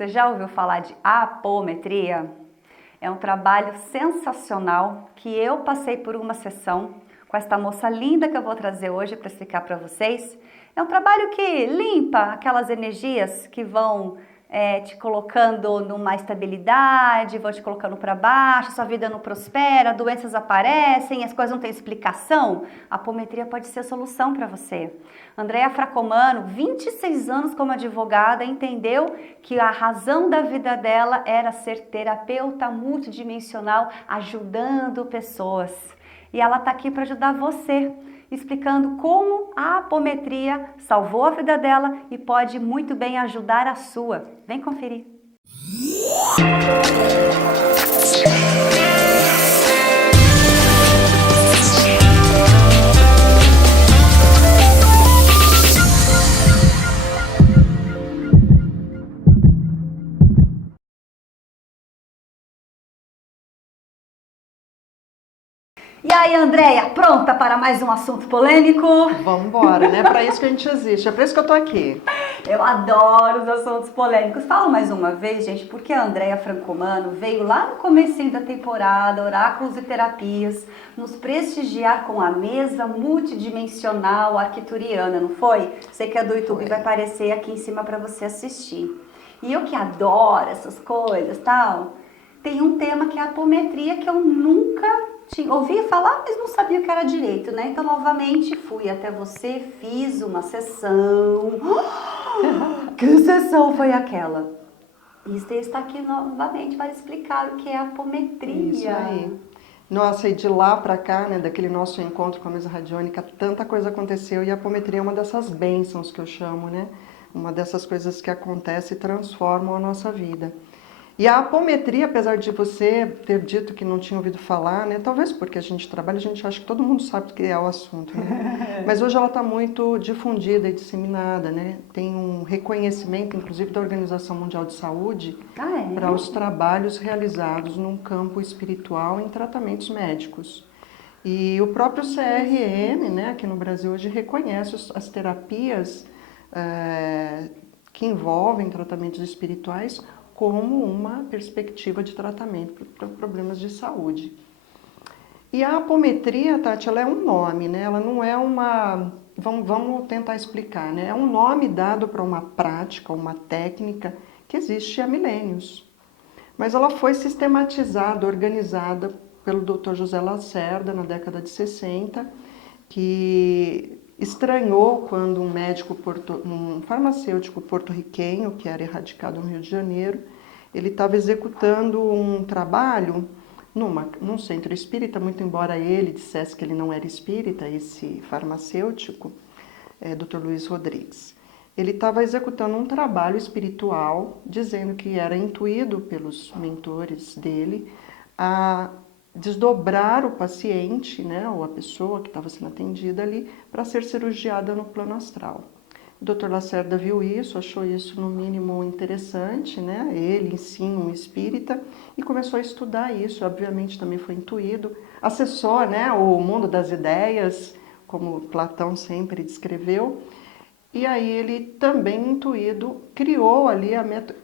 Você já ouviu falar de apometria? É um trabalho sensacional que eu passei por uma sessão com esta moça linda que eu vou trazer hoje para explicar para vocês. É um trabalho que limpa aquelas energias que vão te colocando numa estabilidade, vão te colocando para baixo, sua vida não prospera, doenças aparecem, as coisas não têm explicação. A apometria pode ser a solução para você. Andréa Fracomano, 26 anos como advogada, entendeu que a razão da vida dela era ser terapeuta multidimensional, ajudando pessoas. E ela está aqui para ajudar você, explicando como a apometria salvou a vida dela e pode muito bem ajudar a sua. Vem conferir. E aí, Andréia, pronta para mais um assunto polêmico? Vamos embora, né? Para isso que a gente existe, é para isso que eu tô aqui. Eu adoro os assuntos polêmicos. Fala mais uma vez, gente, porque a Andréa Fracomano veio lá no comecinho da temporada, Oráculos e Terapias, nos prestigiar com a mesa multidimensional arquituriana, não foi? Sei que a do YouTube vai aparecer aqui em cima para você assistir. E eu que adoro essas coisas, tal, tem um tema que é a apometria que eu nunca ouvi falar, mas não sabia o que era direito, né? Então, novamente, fui até você, fiz uma sessão. Que sessão foi aquela? E você está aqui novamente para explicar o que é a apometria. Isso aí. Nossa, e de lá para cá, né, daquele nosso encontro com a mesa radiônica, tanta coisa aconteceu e a apometria é uma dessas bênçãos que eu chamo, né? Uma dessas coisas que acontecem e transformam a nossa vida. E a apometria, apesar de você ter dito que não tinha ouvido falar, né? Talvez porque a gente trabalha, a gente acha que todo mundo sabe o que é o assunto, né? Mas hoje ela está muito difundida e disseminada, né? Tem um reconhecimento, inclusive, da Organização Mundial de Saúde para os trabalhos realizados num campo espiritual em tratamentos médicos. E o próprio CRM, né, aqui no Brasil hoje, reconhece as terapias que envolvem tratamentos espirituais como uma perspectiva de tratamento para problemas de saúde. E a apometria, Tati, ela é um nome, né? Ela não é uma... Vamos tentar explicar, né? É um nome dado para uma prática, uma técnica que existe há milênios. Mas ela foi sistematizada, organizada pelo Dr. José Lacerda na década de 60, que estranhou quando um farmacêutico porto-riquenho, que era radicado no Rio de Janeiro, ele estava executando um trabalho num centro espírita, muito embora ele dissesse que ele não era espírita, esse farmacêutico, Dr. Luiz Rodrigues. Ele estava executando um trabalho espiritual, dizendo que era intuído pelos mentores dele a desdobrar o paciente, né, ou a pessoa que estava sendo atendida ali, para ser cirurgiada no plano astral. O Dr. Lacerda viu isso, achou isso no mínimo interessante, né, ele, sim, um espírita, e começou a estudar isso, obviamente também foi intuído, acessou, né, o mundo das ideias, como Platão sempre descreveu, e aí ele também intuído criou ali,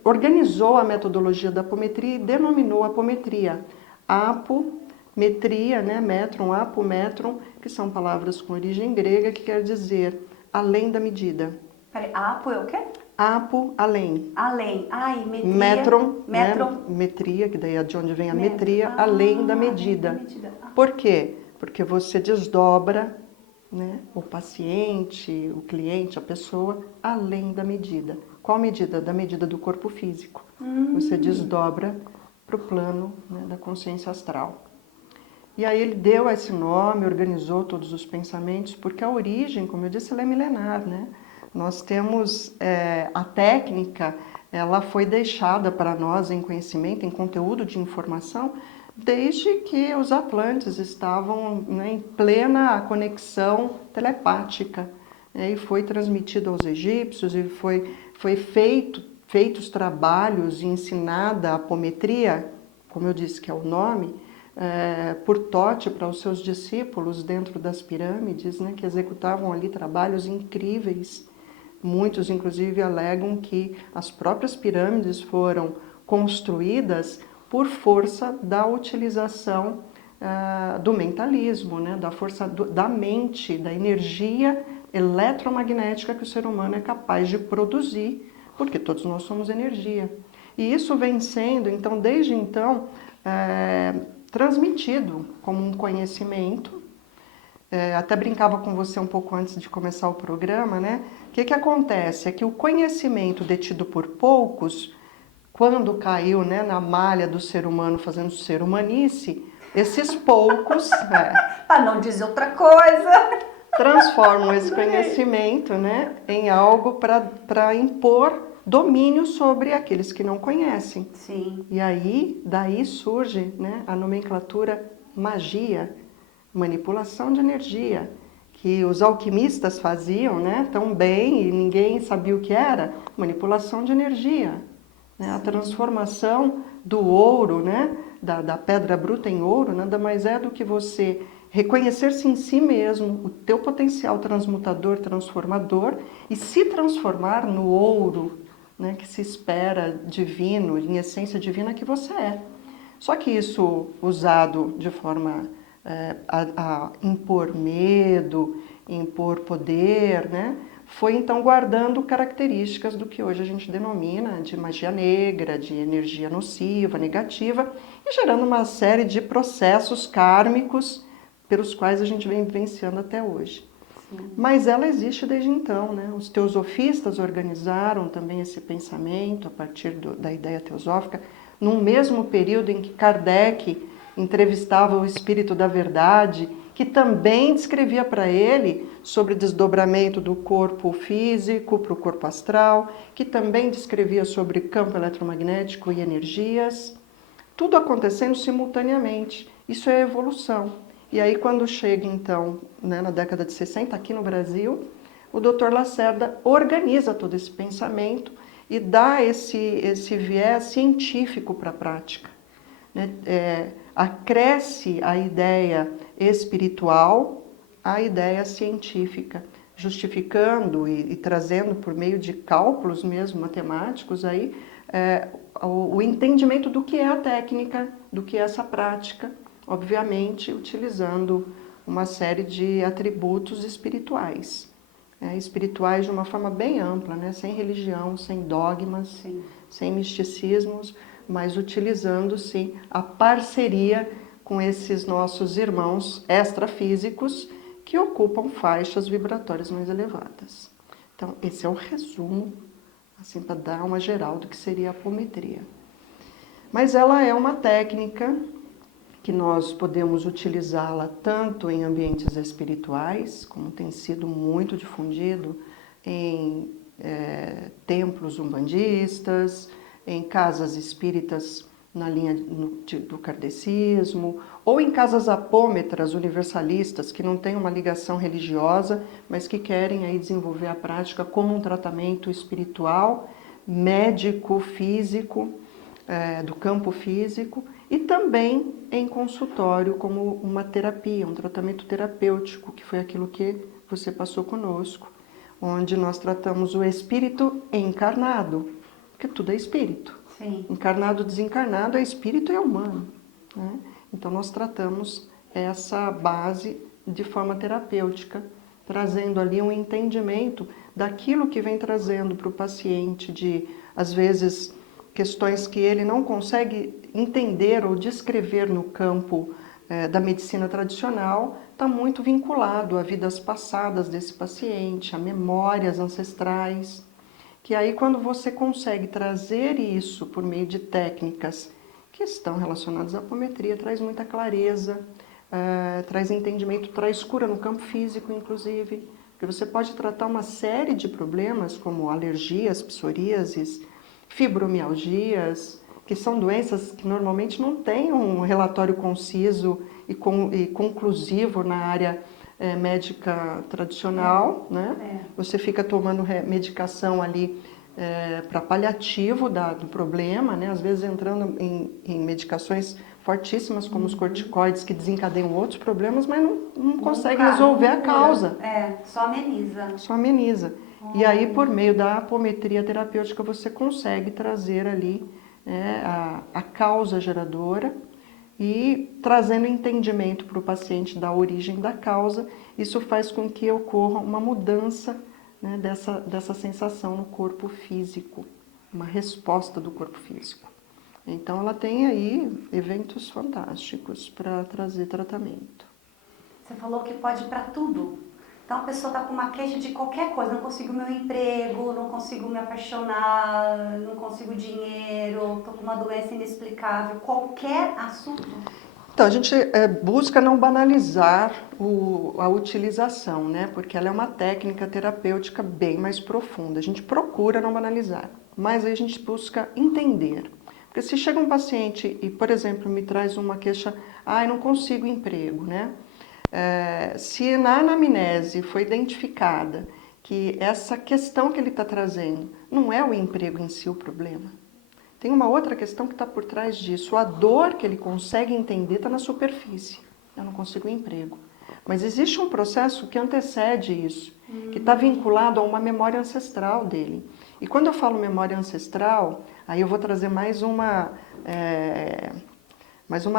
organizou a metodologia da apometria e denominou a apometria apometria, né, metron, apometron, que são palavras com origem grega, que quer dizer além da medida. Peraí, apo é o quê? Apo, além. Além. Ai, metria. Metron, Metron. né, metria, que daí é de onde vem a metria, além da medida. Além da medida. Por quê? Porque você desdobra, né, o paciente, o cliente, a pessoa, além da medida. Qual medida? Da medida do corpo físico. Você desdobra para o plano, né, da consciência astral. E aí ele deu esse nome, organizou todos os pensamentos, porque a origem, como eu disse, ela é milenar, né? Nós temos a técnica, ela foi deixada para nós em conhecimento, em conteúdo de informação, desde que os atlantes estavam, né, em plena conexão telepática, né, e foi transmitido aos egípcios e foi feitos trabalhos e ensinada a apometria, como eu disse que é o nome, por Tote para os seus discípulos dentro das pirâmides, né, que executavam ali trabalhos incríveis muitos inclusive alegam que as próprias pirâmides foram construídas por força da utilização do mentalismo, né? Da força da mente, da energia eletromagnética que o ser humano é capaz de produzir, porque todos nós somos energia. E isso vem sendo, então, desde então, transmitido como um conhecimento. Até brincava com você um pouco antes de começar o programa, né? O que acontece? É que o conhecimento detido por poucos, quando caiu, né, na malha do ser humano fazendo ser humanice, esses poucos... Para não dizer outra coisa... transformam esse conhecimento, né, em algo para impor domínio sobre aqueles que não conhecem. Sim. E aí, daí surge, né, a nomenclatura magia, manipulação de energia, que os alquimistas faziam, né, tão bem e ninguém sabia o que era, manipulação de energia, né, a transformação do ouro, né, da pedra bruta em ouro, nada mais é do que você reconhecer-se em si mesmo, o teu potencial transmutador, transformador, e se transformar no ouro, né, que se espera divino, em essência divina que você é. Só que isso usado de forma a impor medo, impor poder, né, foi então guardando características do que hoje a gente denomina de magia negra, de energia nociva, negativa, e gerando uma série de processos kármicos pelos quais a gente vem vivenciando até hoje. Sim. Mas ela existe desde então, né? Os teosofistas organizaram também esse pensamento a partir da ideia teosófica, num mesmo período em que Kardec entrevistava o Espírito da Verdade, que também descrevia para ele sobre desdobramento do corpo físico para o corpo astral, que também descrevia sobre campo eletromagnético e energias, tudo acontecendo simultaneamente. Isso é evolução. E aí, quando chega, então, né, na década de 60, aqui no Brasil, o Dr. Lacerda organiza todo esse pensamento e dá esse viés científico para a prática. Né? Acresce a ideia espiritual à ideia científica, justificando e trazendo por meio de cálculos mesmo matemáticos aí, o entendimento do que é a técnica, do que é essa prática, obviamente utilizando uma série de atributos espirituais. Espirituais de uma forma bem ampla, né? Sem religião, sem dogmas, Sim. Sem misticismos, mas utilizando, sim, a parceria com esses nossos irmãos extrafísicos que ocupam faixas vibratórias mais elevadas. Então, esse é o resumo, assim, para dar uma geral do que seria a apometria. Mas ela é uma técnica que nós podemos utilizá-la tanto em ambientes espirituais, como tem sido muito difundido em templos umbandistas, em casas espíritas na linha do kardecismo, ou em casas apômetras universalistas, que não têm uma ligação religiosa, mas que querem aí desenvolver a prática como um tratamento espiritual, médico, físico, do campo físico, e também em consultório como uma terapia, um tratamento terapêutico, que foi aquilo que você passou conosco, onde nós tratamos o espírito encarnado, porque tudo é espírito. Sim. Encarnado, desencarnado, é espírito e é humano, né? Então nós tratamos essa base de forma terapêutica, trazendo ali um entendimento daquilo que vem trazendo para o paciente de, às vezes, questões que ele não consegue entender ou descrever no campo da medicina tradicional, está muito vinculado a vidas passadas desse paciente, a memórias ancestrais, que aí quando você consegue trazer isso por meio de técnicas que estão relacionadas à apometria, traz muita clareza, traz entendimento, traz cura no campo físico, inclusive, porque você pode tratar uma série de problemas como alergias, psoríases, fibromialgias, que são doenças que normalmente não têm um relatório conciso e conclusivo na área médica tradicional, né? Você fica tomando medicação ali para paliativo do problema, né? Às vezes entrando em medicações fortíssimas como os corticoides que desencadeiam outros problemas, mas não consegue resolver a causa. Só ameniza. Só ameniza. E aí, por meio da apometria terapêutica, você consegue trazer ali a causa geradora e trazendo entendimento para o paciente da origem da causa, isso faz com que ocorra uma mudança, né, dessa sensação no corpo físico, uma resposta do corpo físico. Então, ela tem aí eventos fantásticos para trazer tratamento. Você falou que pode ir para tudo. Então a pessoa está com uma queixa de qualquer coisa, não consigo meu emprego, não consigo me apaixonar, não consigo dinheiro, estou com uma doença inexplicável, qualquer assunto. Então, a gente busca não banalizar a utilização, né? Porque ela é uma técnica terapêutica bem mais profunda. A gente procura não banalizar, mas aí a gente busca entender. Porque se chega um paciente e, por exemplo, me traz uma queixa, eu não consigo emprego, né? Se na anamnese foi identificada que essa questão que ele está trazendo não é o emprego em si o problema, tem uma outra questão que está por trás disso. A dor que ele consegue entender está na superfície. Eu não consigo emprego. Mas existe um processo que antecede isso, que está vinculado a uma memória ancestral dele. E quando eu falo memória ancestral, aí eu vou trazer mais uma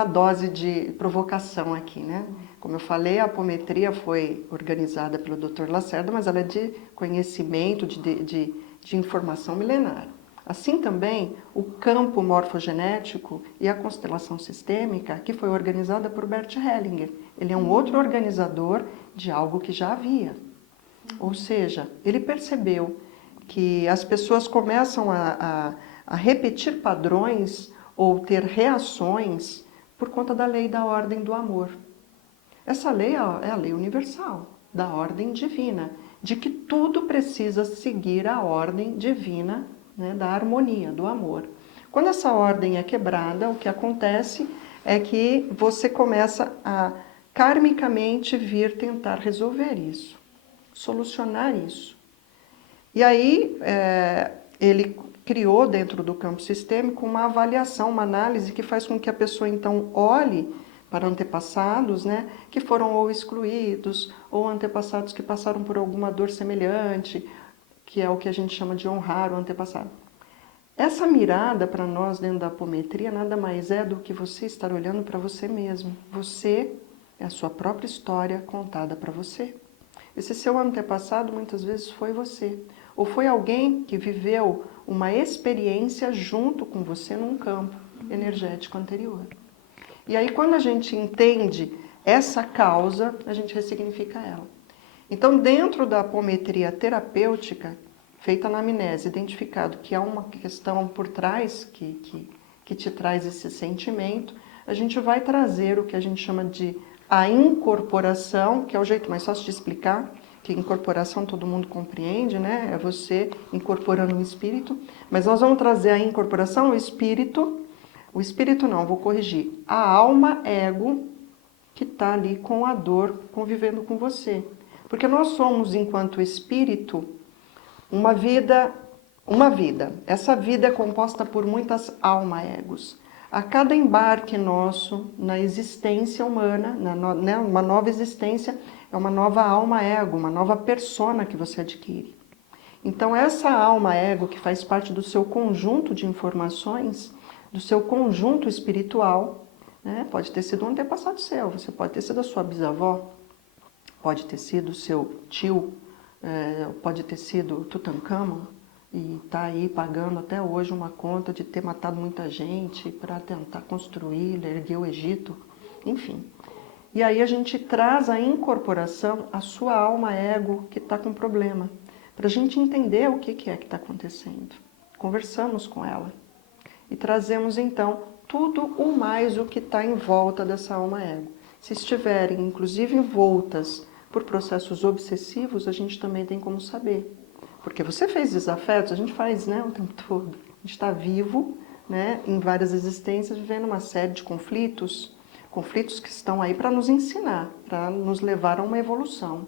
dose de provocação aqui, né? Como eu falei, a apometria foi organizada pelo Dr. Lacerda, mas ela é de conhecimento, de informação milenar. Assim também, o campo morfogenético e a constelação sistêmica, que foi organizada por Bert Hellinger. Ele é um outro organizador de algo que já havia. Ou seja, ele percebeu que as pessoas começam a repetir padrões ou ter reações por conta da lei da ordem do amor. Essa lei é a lei universal, da ordem divina, de que tudo precisa seguir a ordem divina, né, da harmonia, do amor. Quando essa ordem é quebrada, o que acontece é que você começa a karmicamente vir tentar resolver isso, solucionar isso. E aí ele criou dentro do campo sistêmico uma avaliação, uma análise que faz com que a pessoa então olhe para antepassados, né, que foram ou excluídos, ou antepassados que passaram por alguma dor semelhante, que é o que a gente chama de honrar o antepassado. Essa mirada para nós dentro da apometria nada mais é do que você estar olhando para você mesmo. Você é a sua própria história contada para você. Esse seu antepassado muitas vezes foi você, ou foi alguém que viveu uma experiência junto com você num campo energético anterior. E aí quando a gente entende essa causa, a gente ressignifica ela. Então, dentro da apometria terapêutica, feita na anamnese, identificado que há uma questão por trás que te traz esse sentimento, a gente vai trazer o que a gente chama de a incorporação, que é o jeito mais fácil de explicar, que incorporação todo mundo compreende, né? É você incorporando o espírito, mas nós vamos trazer a incorporação, o espírito não, vou corrigir, a alma ego que está ali com a dor, convivendo com você. Porque nós somos, enquanto espírito, uma vida. Essa vida é composta por muitas alma-egos. A cada embarque nosso na existência humana, uma nova existência, é uma nova alma-ego, uma nova persona que você adquire. Então, essa alma-ego que faz parte do seu conjunto de informações, do seu conjunto espiritual, né? Pode ter sido um antepassado seu, você pode ter sido a sua bisavó, pode ter sido o seu tio, pode ter sido Tutankhamon, e está aí pagando até hoje uma conta de ter matado muita gente para tentar construir, erguer o Egito, enfim. E aí a gente traz a incorporação, a sua alma ego que está com problema, para a gente entender o que é que está acontecendo. Conversamos com ela e trazemos então tudo o mais o que está em volta dessa alma ego. Se estiverem inclusive envoltas por processos obsessivos, a gente também tem como saber. Porque você fez desafetos, a gente faz, né, o tempo todo. A gente está vivo, né, em várias existências, vivendo uma série de conflitos que estão aí para nos ensinar, para nos levar a uma evolução.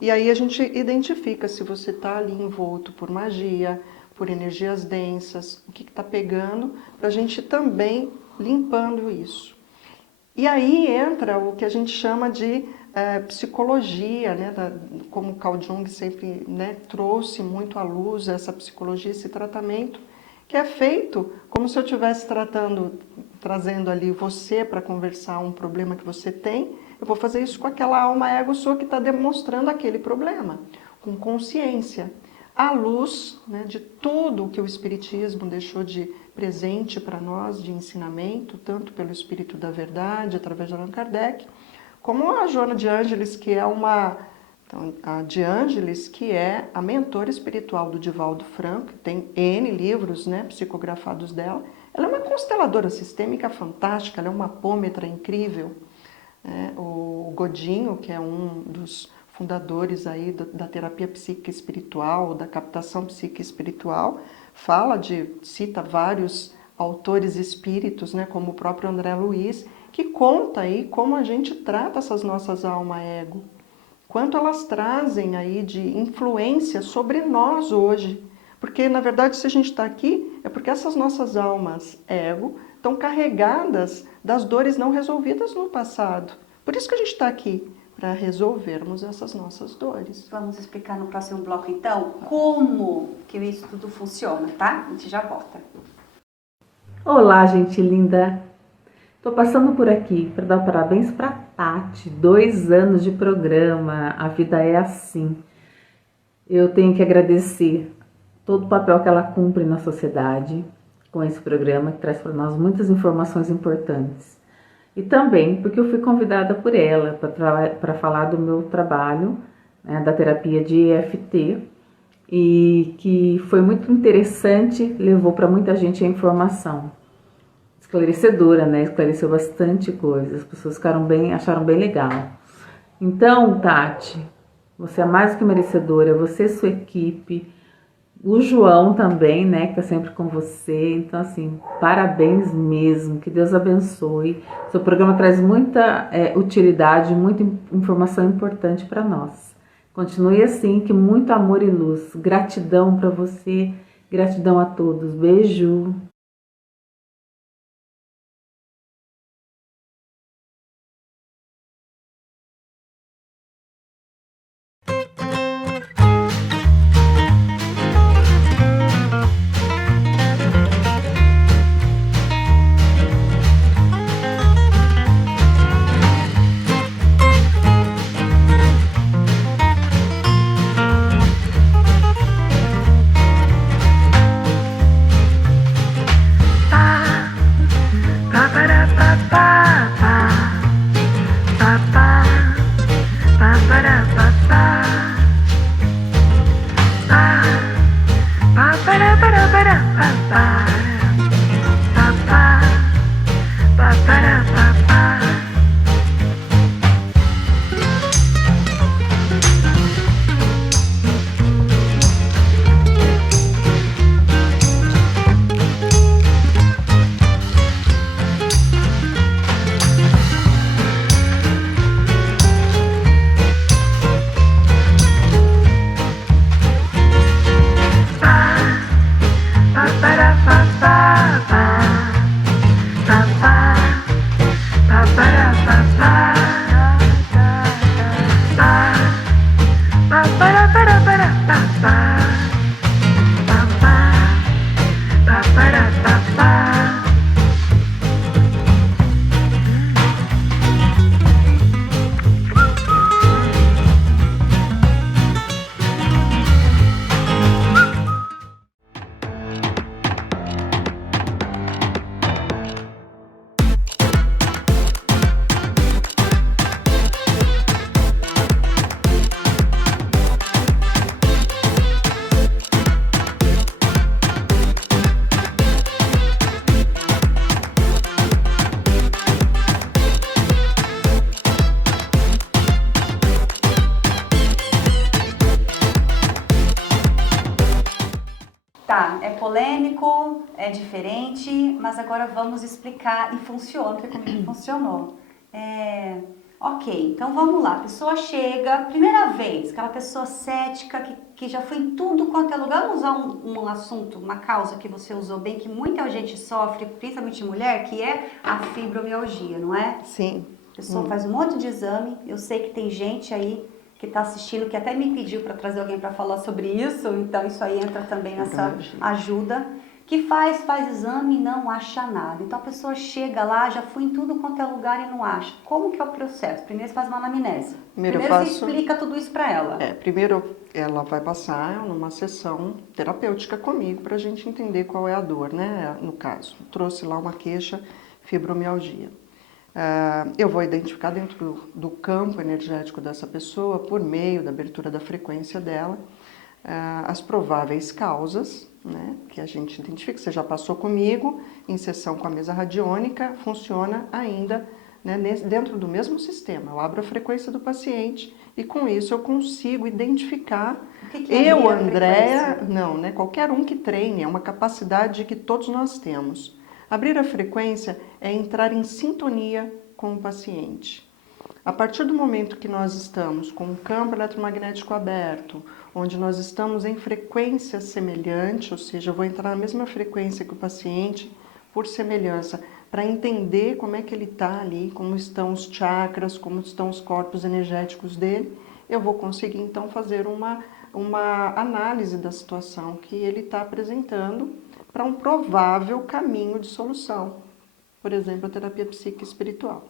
E aí a gente identifica se você está ali envolto por magia, por energias densas, o que está pegando, para a gente também limpando isso. E aí entra o que a gente chama de psicologia, né, como o Carl Jung sempre, né, trouxe muito à luz essa psicologia, esse tratamento, que é feito como se eu estivesse trazendo ali você para conversar um problema que você tem. Eu vou fazer isso com aquela alma ego sua que está demonstrando aquele problema, com consciência, à luz, né, de tudo que o Espiritismo deixou de presente para nós, de ensinamento, tanto pelo Espírito da Verdade, através de Allan Kardec, como a Joana de Ângeles, que é a de Ângeles, que é a mentora espiritual do Divaldo Franco, que tem N livros, né, psicografados dela. Ela é uma consteladora sistêmica fantástica, ela é uma apômetra incrível. Né? O Godinho, que é um dos fundadores aí da terapia psíquica espiritual, da captação psíquica espiritual, cita vários autores espíritos, né, como o próprio André Luiz, que conta aí como a gente trata essas nossas alma-ego, quanto elas trazem aí de influência sobre nós hoje. Porque, na verdade, se a gente está aqui, é porque essas nossas almas ego estão carregadas das dores não resolvidas no passado. Por isso que a gente está aqui, para resolvermos essas nossas dores. Vamos explicar no próximo bloco, então, como que isso tudo funciona, tá? A gente já volta. Olá, gente linda! Tô passando por aqui para dar parabéns para Tati, 2 anos de programa, a vida é assim. Eu tenho que agradecer todo o papel que ela cumpre na sociedade com esse programa, que traz para nós muitas informações importantes. E também porque eu fui convidada por ela para falar do meu trabalho, né, da terapia de EFT, e que foi muito interessante, levou para muita gente a informação. Esclarecedora, né? Esclareceu bastante coisa. As pessoas acharam bem legal. Então, Tati, você é mais que merecedora, você e sua equipe, o João também, né, que tá sempre com você. Então, assim, parabéns mesmo, que Deus abençoe. Seu programa traz muita utilidade, muita informação importante para nós. Continue assim, que muito amor e luz. Gratidão para você, gratidão a todos. Beijo! Tá, é polêmico, é diferente, mas agora vamos explicar e funciona, porque comigo funcionou. Ok, então vamos lá, a pessoa chega, primeira vez, aquela pessoa cética que já foi em tudo quanto é lugar. Vamos usar um assunto, uma causa que você usou bem, que muita gente sofre, principalmente mulher, que é a fibromialgia, não é? Sim. A pessoa faz um monte de exame, eu sei que tem gente aí que está assistindo, que até me pediu para trazer alguém para falar sobre isso, então isso aí entra também nessa ajuda, que faz exame e não acha nada. Então a pessoa chega lá, já foi em tudo quanto é lugar e não acha. Como que é o processo? Primeiro você faz uma anamnese. Primeiro você explica tudo isso para ela. Primeiro ela vai passar numa sessão terapêutica comigo para a gente entender qual é a dor, né? No caso, trouxe lá uma queixa, fibromialgia. Eu vou identificar dentro do campo energético dessa pessoa, por meio da abertura da frequência dela, as prováveis causas, né, que a gente identifica. Você já passou comigo em sessão com a mesa radiônica, funciona ainda, né, dentro do mesmo sistema. Eu abro a frequência do paciente e com isso eu consigo identificar. O que é Andréa, não, né, qualquer um que treine, é uma capacidade que todos nós temos. Abrir a frequência é entrar em sintonia com o paciente. A partir do momento que nós estamos com um campo eletromagnético aberto, onde nós estamos em frequência semelhante, ou seja, eu vou entrar na mesma frequência que o paciente, por semelhança, para entender como é que ele está ali, como estão os chakras, como estão os corpos energéticos dele, eu vou conseguir então fazer uma análise da situação que ele está apresentando para um provável caminho de solução, por exemplo, a terapia psíquica espiritual.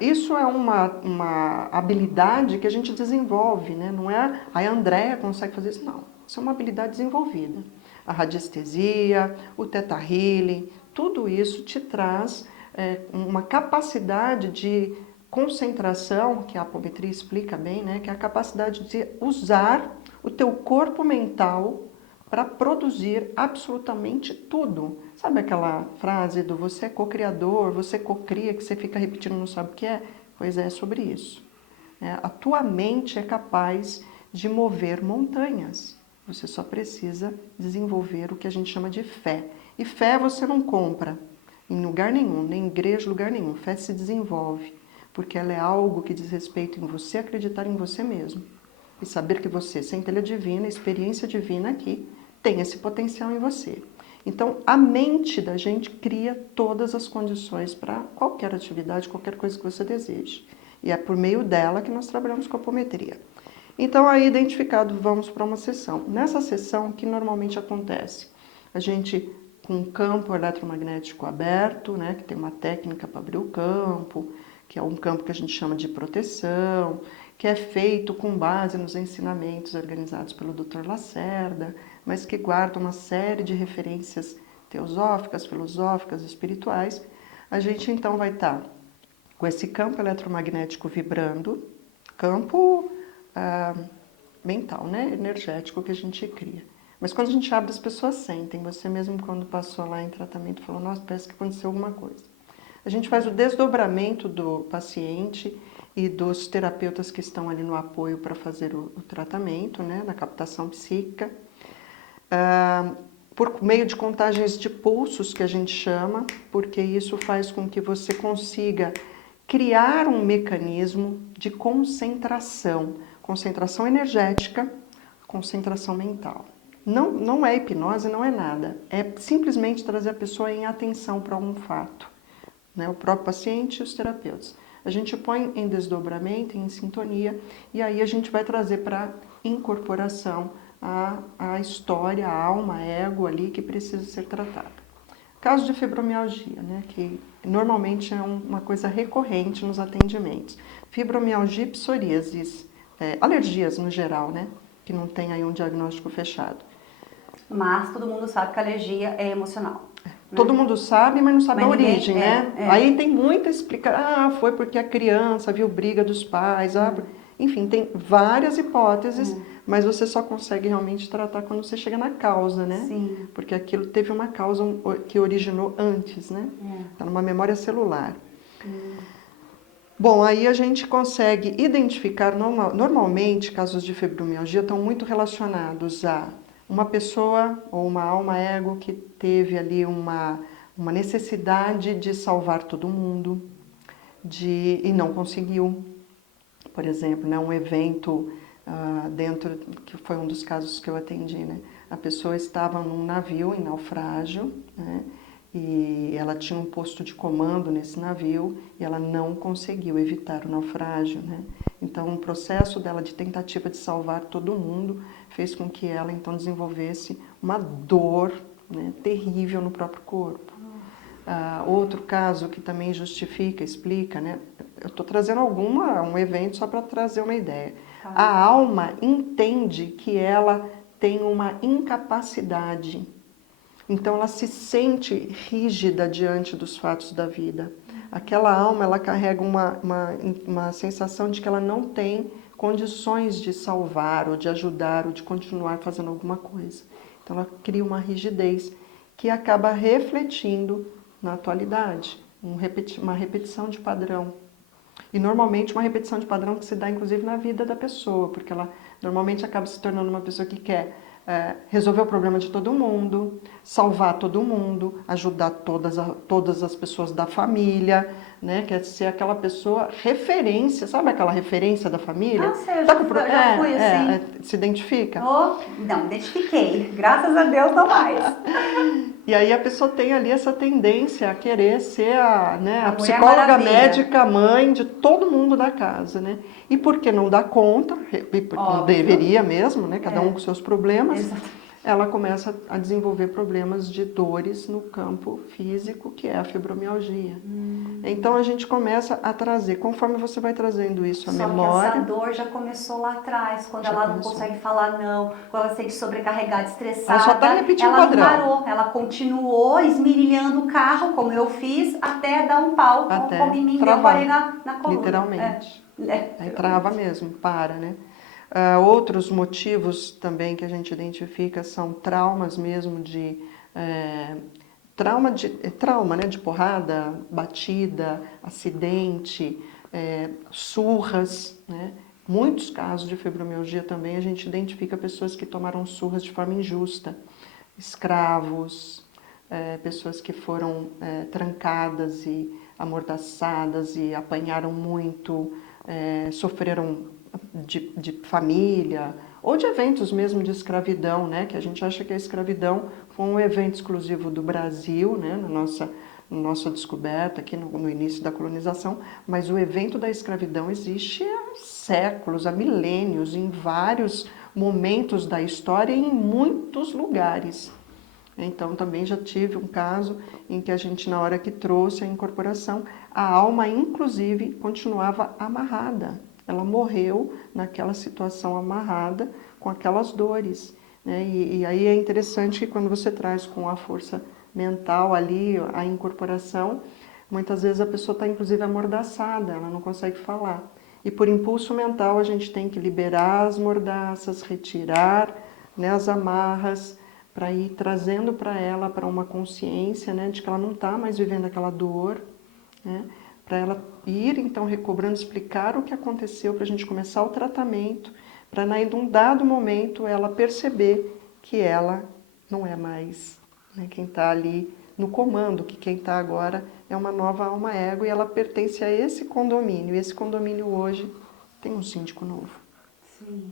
Isso é uma habilidade que a gente desenvolve, né? Não é a Andréa consegue fazer isso, não. Isso é uma habilidade desenvolvida. A radiestesia, o Theta Healing, tudo isso te traz uma capacidade de concentração, que a apometria explica bem, né? Que é a capacidade de usar o teu corpo mental para produzir absolutamente tudo. Sabe aquela frase do você é co-criador, você co-cria, que você fica repetindo e não sabe o que é? Pois é sobre isso. A tua mente é capaz de mover montanhas. Você só precisa desenvolver o que a gente chama de fé. E fé você não compra em lugar nenhum, nem em igreja, lugar nenhum. Fé se desenvolve, porque ela é algo que diz respeito em você acreditar em você mesmo. E saber que você, centelha divina, experiência divina aqui, tem esse potencial em você. Então, a mente da gente cria todas as condições para qualquer atividade, qualquer coisa que você deseje. E é por meio dela que nós trabalhamos com a apometria. Então, aí identificado, vamos para uma sessão. Nessa sessão, o que normalmente acontece? A gente, com um campo eletromagnético aberto, né, que tem uma técnica para abrir o campo, que é um campo que a gente chama de proteção, que é feito com base nos ensinamentos organizados pelo Dr. Lacerda, mas que guarda uma série de referências teosóficas, filosóficas, espirituais. A gente então vai estar com esse campo eletromagnético vibrando, campo mental, né, energético que a gente cria. Mas quando a gente abre, as pessoas sentem. Você mesmo quando passou lá em tratamento falou, nossa, parece que aconteceu alguma coisa. A gente faz o desdobramento do paciente e dos terapeutas que estão ali no apoio para fazer o tratamento, né, na captação psíquica, por meio de contagens de pulsos, que a gente chama, porque isso faz com que você consiga criar um mecanismo de concentração energética, concentração mental. Não é hipnose, não é nada, é simplesmente trazer a pessoa em atenção para um fato, né, o próprio paciente e os terapeutas. A gente põe em desdobramento, em sintonia, e aí a gente vai trazer para incorporação a história, a alma, a ego ali que precisa ser tratada. Caso de fibromialgia, né, que normalmente é uma coisa recorrente nos atendimentos. Fibromialgia e psoríasis, alergias no geral, né, que não tem aí um diagnóstico fechado. Mas todo mundo sabe que a alergia é emocional. Todo mundo sabe, mas não sabe a origem, né? Aí tem muita explicação. Foi porque a criança viu briga dos pais. Enfim, tem várias hipóteses, mas você só consegue realmente tratar quando você chega na causa, né? Sim. Porque aquilo teve uma causa que originou antes, né? Está numa memória celular. Bom, aí a gente consegue identificar, normalmente, casos de fibromialgia estão muito relacionados a uma pessoa ou uma alma ego que teve ali uma necessidade de salvar todo mundo e não conseguiu. Por exemplo, né, um evento que foi um dos casos que eu atendi, né? A pessoa estava num navio em naufrágio, né, e ela tinha um posto de comando nesse navio e ela não conseguiu evitar o naufrágio, né? Então, o processo dela de tentativa de salvar todo mundo fez com que ela, então, desenvolvesse uma dor, né, terrível no próprio corpo. Outro caso que também justifica, explica, né? Eu estou trazendo um evento só para trazer uma ideia. Tá. A alma entende que ela tem uma incapacidade. Então, ela se sente rígida diante dos fatos da vida. Aquela alma, ela carrega uma sensação de que ela não tem condições de salvar, ou de ajudar, ou de continuar fazendo alguma coisa. Então, ela cria uma rigidez que acaba refletindo na atualidade. Uma repetição de padrão. E, normalmente, uma repetição de padrão que se dá, inclusive, na vida da pessoa, porque ela normalmente acaba se tornando uma pessoa que quer resolver o problema de todo mundo, salvar todo mundo, ajudar todas as pessoas da família, né? Quer ser aquela pessoa referência, sabe aquela referência da família? Ah, sei, eu já fui assim. Se identifica? Oh, não, identifiquei. Graças a Deus, não mais. E aí a pessoa tem ali essa tendência a querer ser a psicóloga maravilha, médica, mãe de todo mundo da casa, né? E porque não dá conta, não deveria mesmo, né? Cada um com seus problemas. Exato. Ela começa a desenvolver problemas de dores no campo físico, que é a fibromialgia. Então a gente começa a trazer, conforme você vai trazendo isso à memória... Só que essa dor já começou lá atrás, quando ela não consegue falar não, quando ela se sente sobrecarregada, estressada. Ela só está repetindo o padrão. Ela não parou, ela continuou esmirilhando o carro, como eu fiz, até dar um pau, como em mim, eu parei na coluna. Literalmente. Aí trava mesmo, para, né? Outros motivos também que a gente identifica são traumas mesmo trauma, né, de porrada, batida, acidente, surras, né? Muitos casos de fibromialgia também a gente identifica pessoas que tomaram surras de forma injusta, escravos, pessoas que foram trancadas e amordaçadas e apanharam muito, sofreram de família, ou de eventos mesmo de escravidão, né? Que a gente acha que a escravidão foi um evento exclusivo do Brasil, né? Na nossa descoberta aqui no início da colonização, mas o evento da escravidão existe há séculos, há milênios, em vários momentos da história e em muitos lugares. Então, também já tive um caso em que a gente, na hora que trouxe a incorporação, a alma, inclusive, continuava amarrada. Ela morreu naquela situação amarrada, com aquelas dores, né? E aí é interessante que quando você traz com a força mental ali, a incorporação, muitas vezes a pessoa está inclusive amordaçada, ela não consegue falar. E por impulso mental a gente tem que liberar as mordaças, retirar, né, as amarras, para ir trazendo para ela, para uma consciência, né, de que ela não está mais vivendo aquela dor, né? Para ela ir, então, recobrando, explicar o que aconteceu, para a gente começar o tratamento, para, num dado momento, ela perceber que ela não é mais, né, quem está ali no comando, que quem está agora é uma nova alma ego e ela pertence a esse condomínio. E esse condomínio hoje tem um síndico novo. Sim.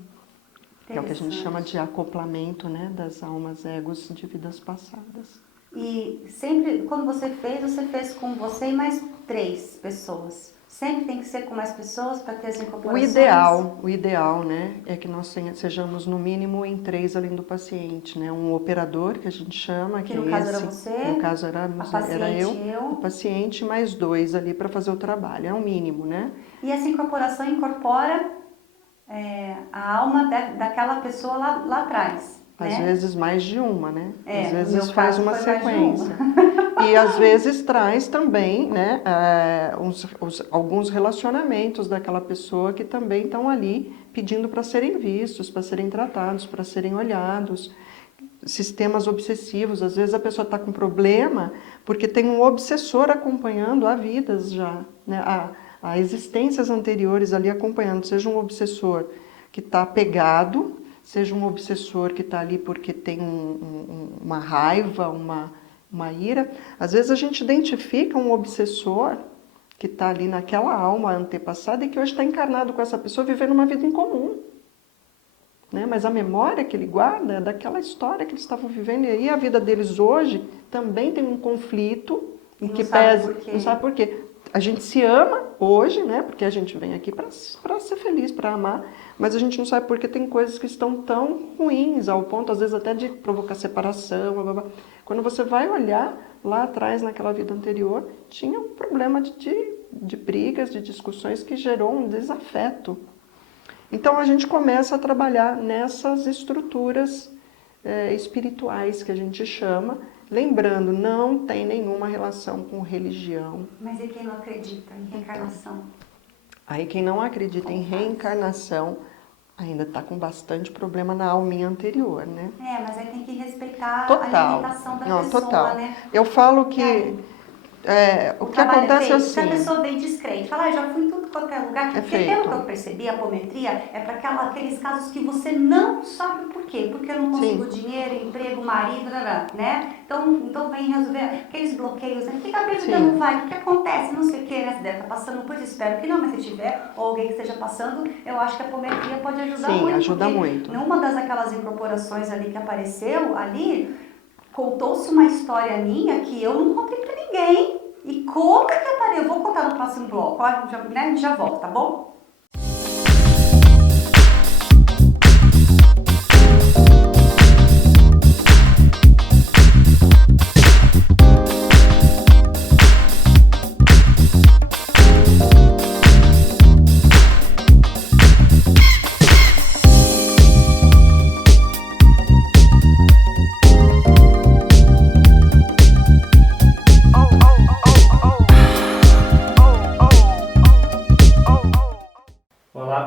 Que é o que a gente chama de acoplamento, né, das almas egos de vidas passadas. E sempre, quando você fez com você e mais 3 pessoas. Sempre tem que ser com mais pessoas para ter as incorporações? O ideal, né, é que nós sejamos no mínimo em 3 além do paciente, né? Um operador, que a gente chama, que no caso era você, no caso era eu, o paciente, mais 2 ali para fazer o trabalho, é o mínimo, né? E essa incorporação incorpora a alma daquela pessoa lá atrás. Às vezes mais de uma, né? Às no vezes meu faz caso uma foi mais de sequência. uma. E às vezes traz também, né, alguns relacionamentos daquela pessoa que também estão ali pedindo para serem vistos, para serem tratados, para serem olhados. Sistemas obsessivos, às vezes a pessoa está com problema porque tem um obsessor acompanhando há vidas já, né? Há existências anteriores ali acompanhando, seja um obsessor que está apegado, seja um obsessor que está ali porque tem uma raiva, uma ira. Às vezes a gente identifica um obsessor que está ali naquela alma antepassada e que hoje está encarnado com essa pessoa vivendo uma vida em comum. né? Mas a memória que ele guarda é daquela história que eles estavam vivendo. E aí a vida deles hoje também tem um conflito em que pesa, não sabe por quê. A gente se ama hoje, né? Porque a gente vem aqui para ser feliz, para amar, mas a gente não sabe porque tem coisas que estão tão ruins, ao ponto, às vezes, até de provocar separação. Blá, blá, blá. Quando você vai olhar lá atrás, naquela vida anterior, tinha um problema de brigas, de discussões que gerou um desafeto. Então a gente começa a trabalhar nessas estruturas espirituais que a gente chama. Lembrando, não tem nenhuma relação com religião. Mas e quem não acredita em reencarnação? Aí quem não acredita em reencarnação ainda está com bastante problema na alminha anterior, né? Mas aí tem que respeitar total. A limitação da não, pessoa, total. né? Eu falo que o que acontece é assim... Se a pessoa vem descrente, fala, eu já fui em tudo qualquer lugar, porque pelo que eu percebi, a apometria é para aqueles casos que você não sabe por quê. Porque eu não consigo dinheiro, emprego, marido, né? Então vem resolver aqueles bloqueios, né? Por que a pessoa não vai? O que acontece? Não sei o que, né? Você deve estar passando por isso, espero que não, mas se tiver, ou alguém que esteja passando, eu acho que a apometria pode ajudar muito. Sim, ajuda muito. Numa das incorporações ali que apareceu, ali, contou-se uma história minha que eu não contei pra ninguém. E como que apareceu? Eu vou contar no próximo bloco. Já volto, tá bom?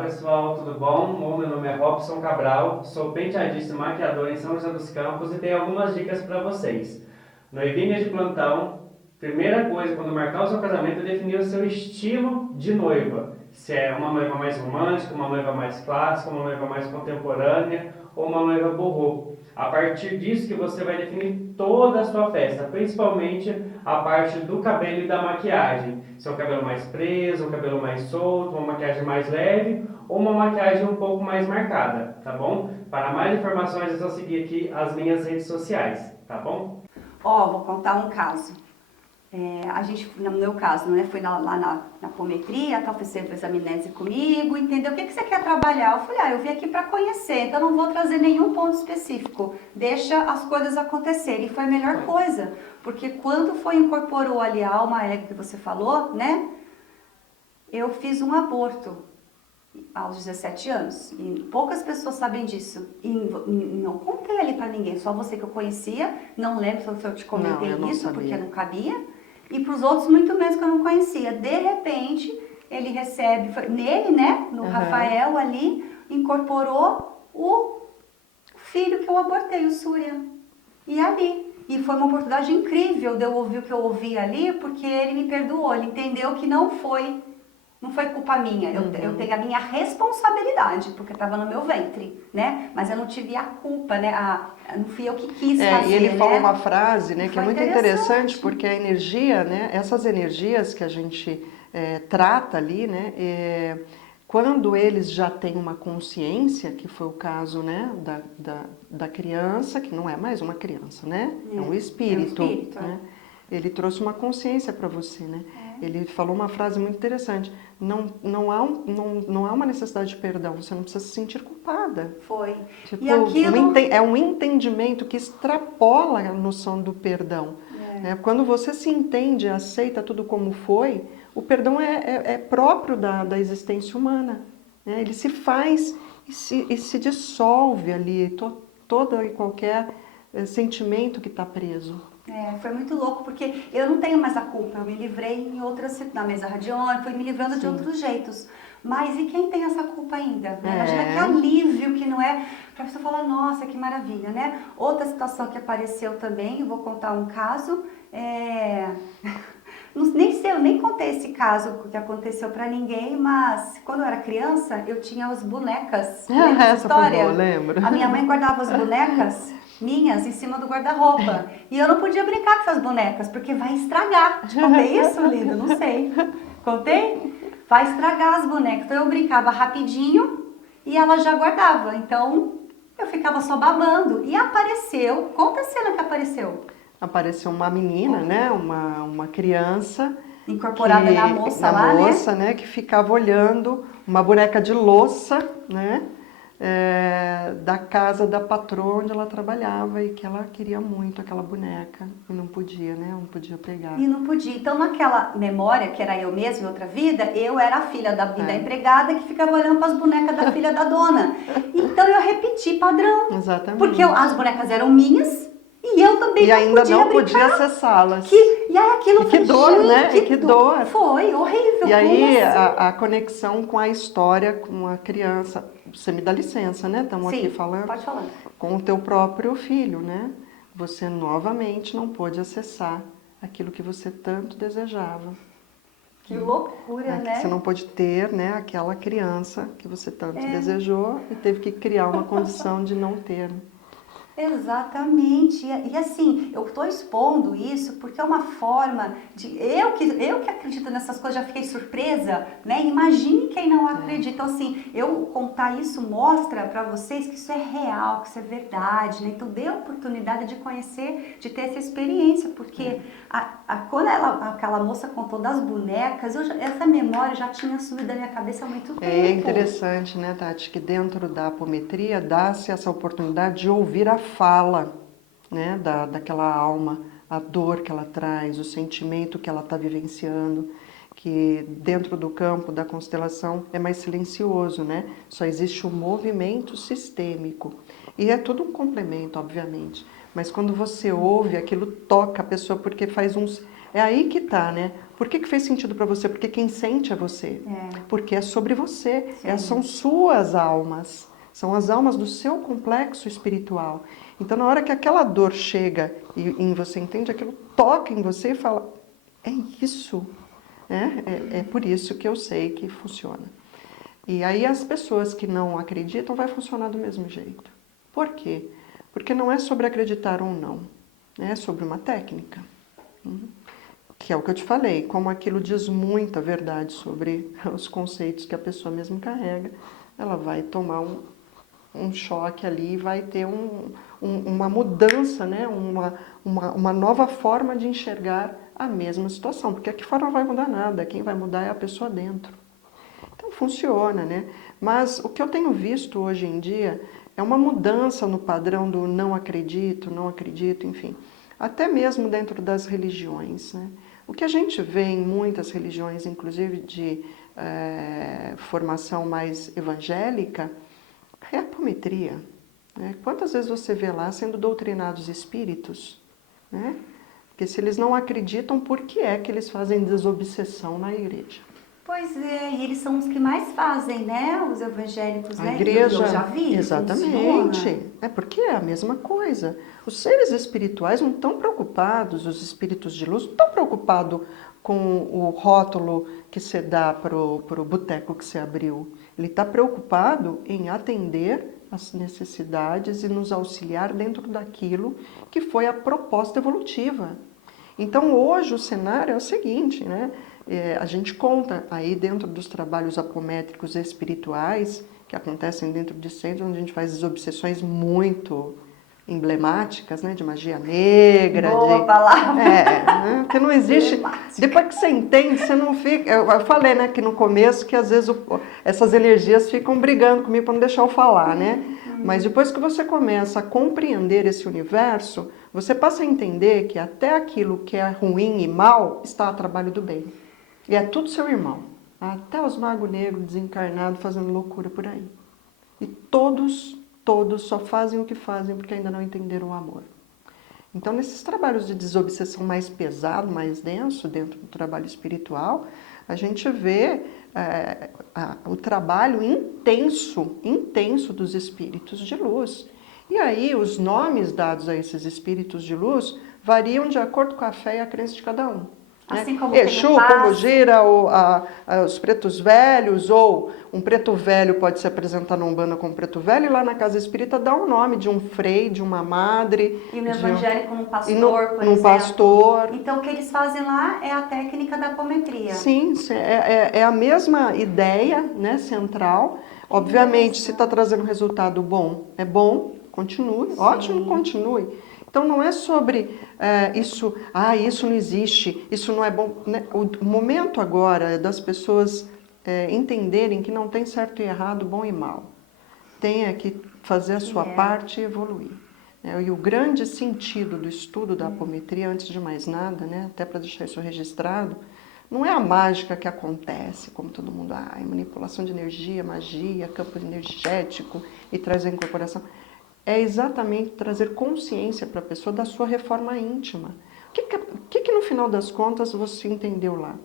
Pessoal, tudo bom? Meu nome é Robson Cabral, sou penteadista e maquiador em São José dos Campos e tenho algumas dicas para vocês. Noivinha de plantão, primeira coisa, quando marcar o seu casamento, é definir o seu estilo de noiva. Se é uma noiva mais romântica, uma noiva mais clássica, uma noiva mais contemporânea ou uma noiva boho. A partir disso que você vai definir toda a sua festa, principalmente a parte do cabelo e da maquiagem. Se é um cabelo mais preso, um cabelo mais solto, uma maquiagem mais leve ou uma maquiagem um pouco mais marcada, tá bom? Para mais informações é só seguir aqui as minhas redes sociais, tá bom? Vou contar um caso. A gente, no meu caso, né, foi lá na apometria, a tal fez examinese comigo, entendeu? O que você quer trabalhar? Eu falei, eu vim aqui para conhecer, então não vou trazer nenhum ponto específico, deixa as coisas acontecerem. E foi a melhor coisa, porque quando incorporou ali a alma ego que você falou, né, eu fiz um aborto aos 17 anos, e poucas pessoas sabem disso, e não contei ali para ninguém, só você que eu conhecia, não lembro se eu te comentei isso, porque não cabia. E para os outros, muito menos que eu não conhecia. De repente, ele recebe, nele, né, no Rafael ali, incorporou o filho que eu abortei, o Súria. E ali. E foi uma oportunidade incrível de eu ouvir o que eu ouvi ali, porque ele me perdoou, ele entendeu que não foi culpa minha, eu tenho a minha responsabilidade, porque estava no meu ventre, né? Mas eu não tive a culpa, né? Não fui eu que quis fazer, e ele falou né? uma frase, né, que é muito interessante, porque a energia, né, essas energias que a gente trata ali, né, quando eles já têm uma consciência, que foi o caso, né, da criança, que não é mais uma criança, né? É um espírito, né? Ele trouxe uma consciência para você, né? Ele falou uma frase muito interessante. Não há uma necessidade de perdão, você não precisa se sentir culpada. Foi. Tipo, E aquilo... é um entendimento que extrapola a noção do perdão. Né? Quando você se entende, aceita tudo como foi, o perdão é próprio da existência humana. Né? Ele se faz e se dissolve ali, todo e qualquer sentimento que está preso. Foi muito louco, porque eu não tenho mais a culpa, eu me livrei em outras, na mesa radiônica, fui me livrando de outros jeitos. Mas e quem tem essa culpa ainda? Né? Imagina que alívio que não é, pra pessoa falar, nossa, que maravilha, né? Outra situação que apareceu também, eu vou contar um caso, eu nem contei esse caso que aconteceu pra ninguém, mas quando eu era criança, eu tinha as bonecas. Lembra essa história? Eu lembro. A minha mãe guardava as bonecas minhas em cima do guarda-roupa. E eu não podia brincar com essas bonecas, porque vai estragar. Te contei isso, linda? Não sei. Contei? Vai estragar as bonecas. Então eu brincava rapidinho e ela já guardava. Então Eu ficava só babando e apareceu, conta a cena que apareceu. Apareceu uma menina, né? Uma criança Incorporada que, na moça lá, né? Que ficava olhando uma boneca de louça, né? Da casa da patroa onde ela trabalhava e que ela queria muito aquela boneca e não podia, né? Não podia pegar. E não podia. Então, naquela memória, que era eu mesma em outra vida, eu era a filha da empregada que ficava olhando para as bonecas da filha da dona. Então, eu repeti padrão. Exatamente. Porque as bonecas eram minhas e eu também e ainda não brincar. podia acessá-las. E aí aquilo que foi, dor, gente, né? E que dor. Foi horrível. E aí assim? a conexão com a história, com a criança. Você me dá licença, né? Estamos aqui falando. Pode falar. Com o teu próprio filho, né? Você novamente não pôde acessar aquilo que você tanto desejava. Que loucura, né? Você não pôde ter, né, aquela criança que você tanto desejou e teve que criar uma condição de não ter. Exatamente. E assim, eu estou expondo isso porque é uma forma de... Eu que acredito nessas coisas, já fiquei surpresa, né? Imagine quem não acredita. Então, assim, eu contar isso mostra para vocês que isso é real, que isso é verdade, né? Então, dê a oportunidade de conhecer, de ter essa experiência, porque quando aquela moça contou das bonecas, essa memória já tinha sumido da minha cabeça há muito tempo. É interessante, né, Tati, que dentro da apometria dá-se essa oportunidade de ouvir a fala, né, daquela alma, a dor que ela traz, o sentimento que ela está vivenciando, que dentro do campo da constelação é mais silencioso, né? Só existe o movimento sistêmico. E é tudo um complemento, obviamente. Mas quando você ouve, aquilo toca a pessoa, porque faz uns... É aí que tá, né? Por que fez sentido para você? Porque quem sente é você. Porque é sobre você. São suas almas. São as almas do seu complexo espiritual. Então, na hora que aquela dor chega e você entende, aquilo toca em você e fala, é isso. É por isso que eu sei que funciona. E aí as pessoas que não acreditam vai funcionar do mesmo jeito. Por quê? Porque não é sobre acreditar ou não. É sobre uma técnica. Que é o que eu te falei, como aquilo diz muita verdade sobre os conceitos que a pessoa mesmo carrega, ela vai tomar um choque ali, vai ter uma mudança, né? uma nova forma de enxergar a mesma situação, porque aqui fora não vai mudar nada, quem vai mudar é a pessoa dentro. Então funciona, né? Mas o que eu tenho visto hoje em dia é uma mudança no padrão do não acredito, enfim, até mesmo dentro das religiões, né? O que a gente vê em muitas religiões, inclusive de formação mais evangélica, é a apometria. Né? Quantas vezes você vê lá sendo doutrinados espíritos? Né? Porque se eles não acreditam, por que é que eles fazem desobsessão na igreja? Pois é, e eles são os que mais fazem, né? Os evangélicos, a né? igreja, eu já vi. exatamente. Funciona. É porque é a mesma coisa. Os seres espirituais não estão preocupados, os espíritos de luz não estão preocupados com o rótulo que você dá para o boteco que você abriu. Ele está preocupado em atender as necessidades e nos auxiliar dentro daquilo que foi a proposta evolutiva. Então, hoje o cenário é o seguinte, né? A gente conta aí dentro dos trabalhos apométricos espirituais que acontecem dentro de centros onde a gente faz desobsessões muito emblemáticas, né, de magia negra. Boa palavra. Né, que não existe. Depois que você entende, você não fica... Eu falei, né, que no começo que às vezes essas energias ficam brigando comigo para não deixar eu falar, né? Mas depois que você começa a compreender esse universo, você passa a entender que até aquilo que é ruim e mal está a trabalho do bem. E é tudo seu irmão. Até os magos negros desencarnados fazendo loucura por aí. E todos só fazem o que fazem porque ainda não entenderam o amor. Então, nesses trabalhos de desobsessão mais pesado, mais denso, dentro do trabalho espiritual, a gente vê o trabalho intenso dos espíritos de luz. E aí, os nomes dados a esses espíritos de luz variam de acordo com a fé e a crença de cada um. Assim como Exu, Pombogira, os pretos velhos, ou um preto velho pode se apresentar na Umbanda como preto velho, e lá na casa espírita dá um nome de um frei, de uma madre. E no evangélico, um pastor, por exemplo. Pastor. Então, o que eles fazem lá é a técnica da apometria. Sim, é a mesma ideia, né, central, Obviamente, se está trazendo resultado bom, é bom, continue, ótimo, continue. Então não é sobre isso não existe, isso não é bom. Né? O momento agora é das pessoas entenderem que não tem certo e errado, bom e mal. Tem que fazer a sua parte e evoluir. E o grande sentido do estudo da apometria, antes de mais nada, né, até para deixar isso registrado, não é a mágica que acontece, como todo mundo, manipulação de energia, magia, campo energético e traz a incorporação. É exatamente trazer consciência para a pessoa da sua reforma íntima. O que no final das contas você entendeu lá?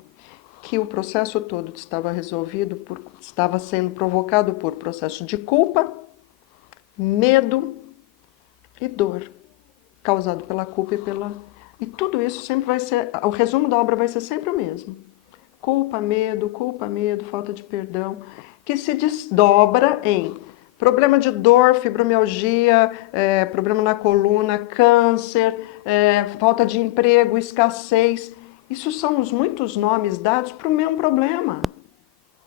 Que o processo todo estava resolvido, estava sendo provocado por processo de culpa, medo e dor, causado pela culpa e tudo isso sempre vai ser, o resumo da obra vai ser sempre o mesmo. Culpa, medo, falta de perdão, que se desdobra em problema de dor, fibromialgia, problema na coluna, câncer, falta de emprego, escassez. Isso são os muitos nomes dados para o mesmo problema.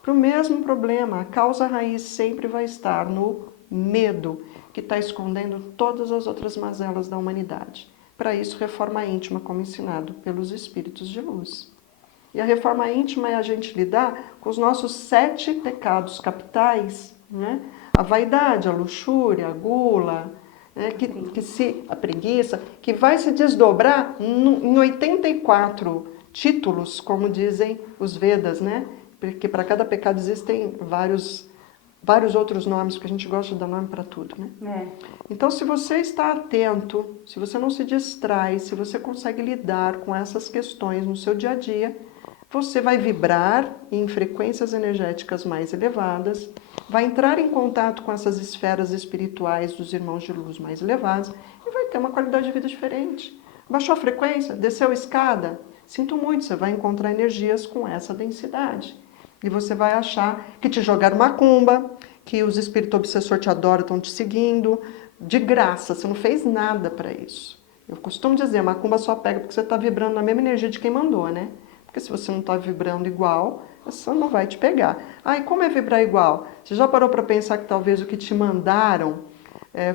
Para o mesmo problema. A causa raiz sempre vai estar no medo, que está escondendo todas as outras mazelas da humanidade. Para isso, reforma íntima, como ensinado pelos espíritos de luz. E a reforma íntima é a gente lidar com os nossos 7 pecados capitais, né? A vaidade, a luxúria, a gula, né? A preguiça, que vai se desdobrar em 84 títulos, como dizem os Vedas, né? Porque para cada pecado existem vários outros nomes, porque a gente gosta de dar nome para tudo, né? Então, se você está atento, se você não se distrai, se você consegue lidar com essas questões no seu dia a dia, você vai vibrar em frequências energéticas mais elevadas, vai entrar em contato com essas esferas espirituais dos irmãos de luz mais elevados e vai ter uma qualidade de vida diferente. Baixou a frequência? Desceu a escada? Sinto muito, você vai encontrar energias com essa densidade. E você vai achar que te jogaram macumba, que os espíritos obsessores te adoram, estão te seguindo, de graça, você não fez nada para isso. Eu costumo dizer, a macumba só pega porque você está vibrando na mesma energia de quem mandou, né? Porque se você não está vibrando igual, essa não vai te pegar. E como é vibrar igual? Você já parou para pensar que talvez o que te mandaram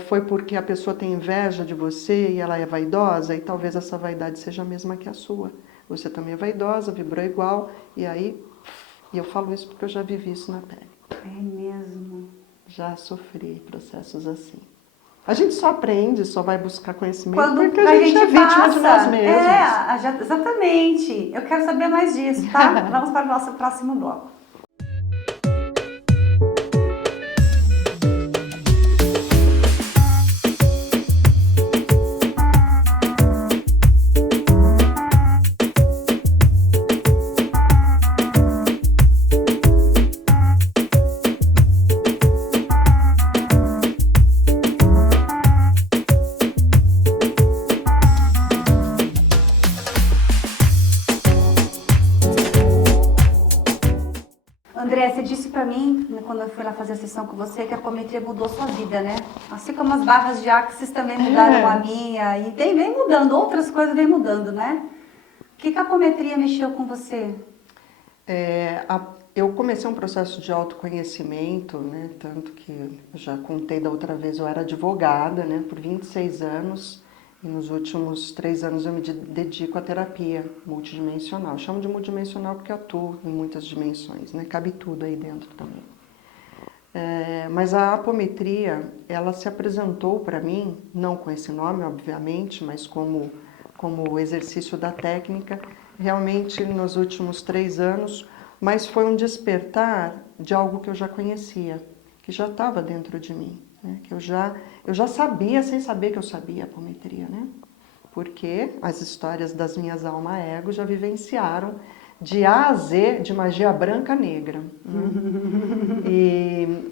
foi porque a pessoa tem inveja de você e ela é vaidosa? E talvez essa vaidade seja a mesma que a sua. Você também é vaidosa, vibrou igual, e aí... E eu falo isso porque eu já vivi isso na pele. É mesmo. Já sofri processos assim. A gente só aprende, só vai buscar conhecimento quando porque a gente é vítima de nós mesmos. Exatamente. Eu quero saber mais disso, tá? Vamos para o nosso próximo bloco. André, você disse pra mim, quando eu fui lá fazer a sessão com você, que a apometria mudou sua vida, né? Assim como as barras de Axis também mudaram a minha, e vem mudando, outras coisas vem mudando, né? O que a apometria mexeu com você? Eu comecei um processo de autoconhecimento, né? Tanto que eu já contei da outra vez, eu era advogada, né? Por 26 anos. E nos últimos 3 anos eu me dedico à terapia multidimensional. Eu chamo de multidimensional porque atuo em muitas dimensões, né? Cabe tudo aí dentro também. Mas a apometria, ela se apresentou para mim, não com esse nome, obviamente, mas como o exercício da técnica, realmente nos últimos 3 anos, mas foi um despertar de algo que eu já conhecia, que já estava dentro de mim. Que eu já sabia, sem saber que eu sabia a apometria, né? Porque as histórias das minhas alma-ego já vivenciaram de A a Z, de magia branca negra. Né?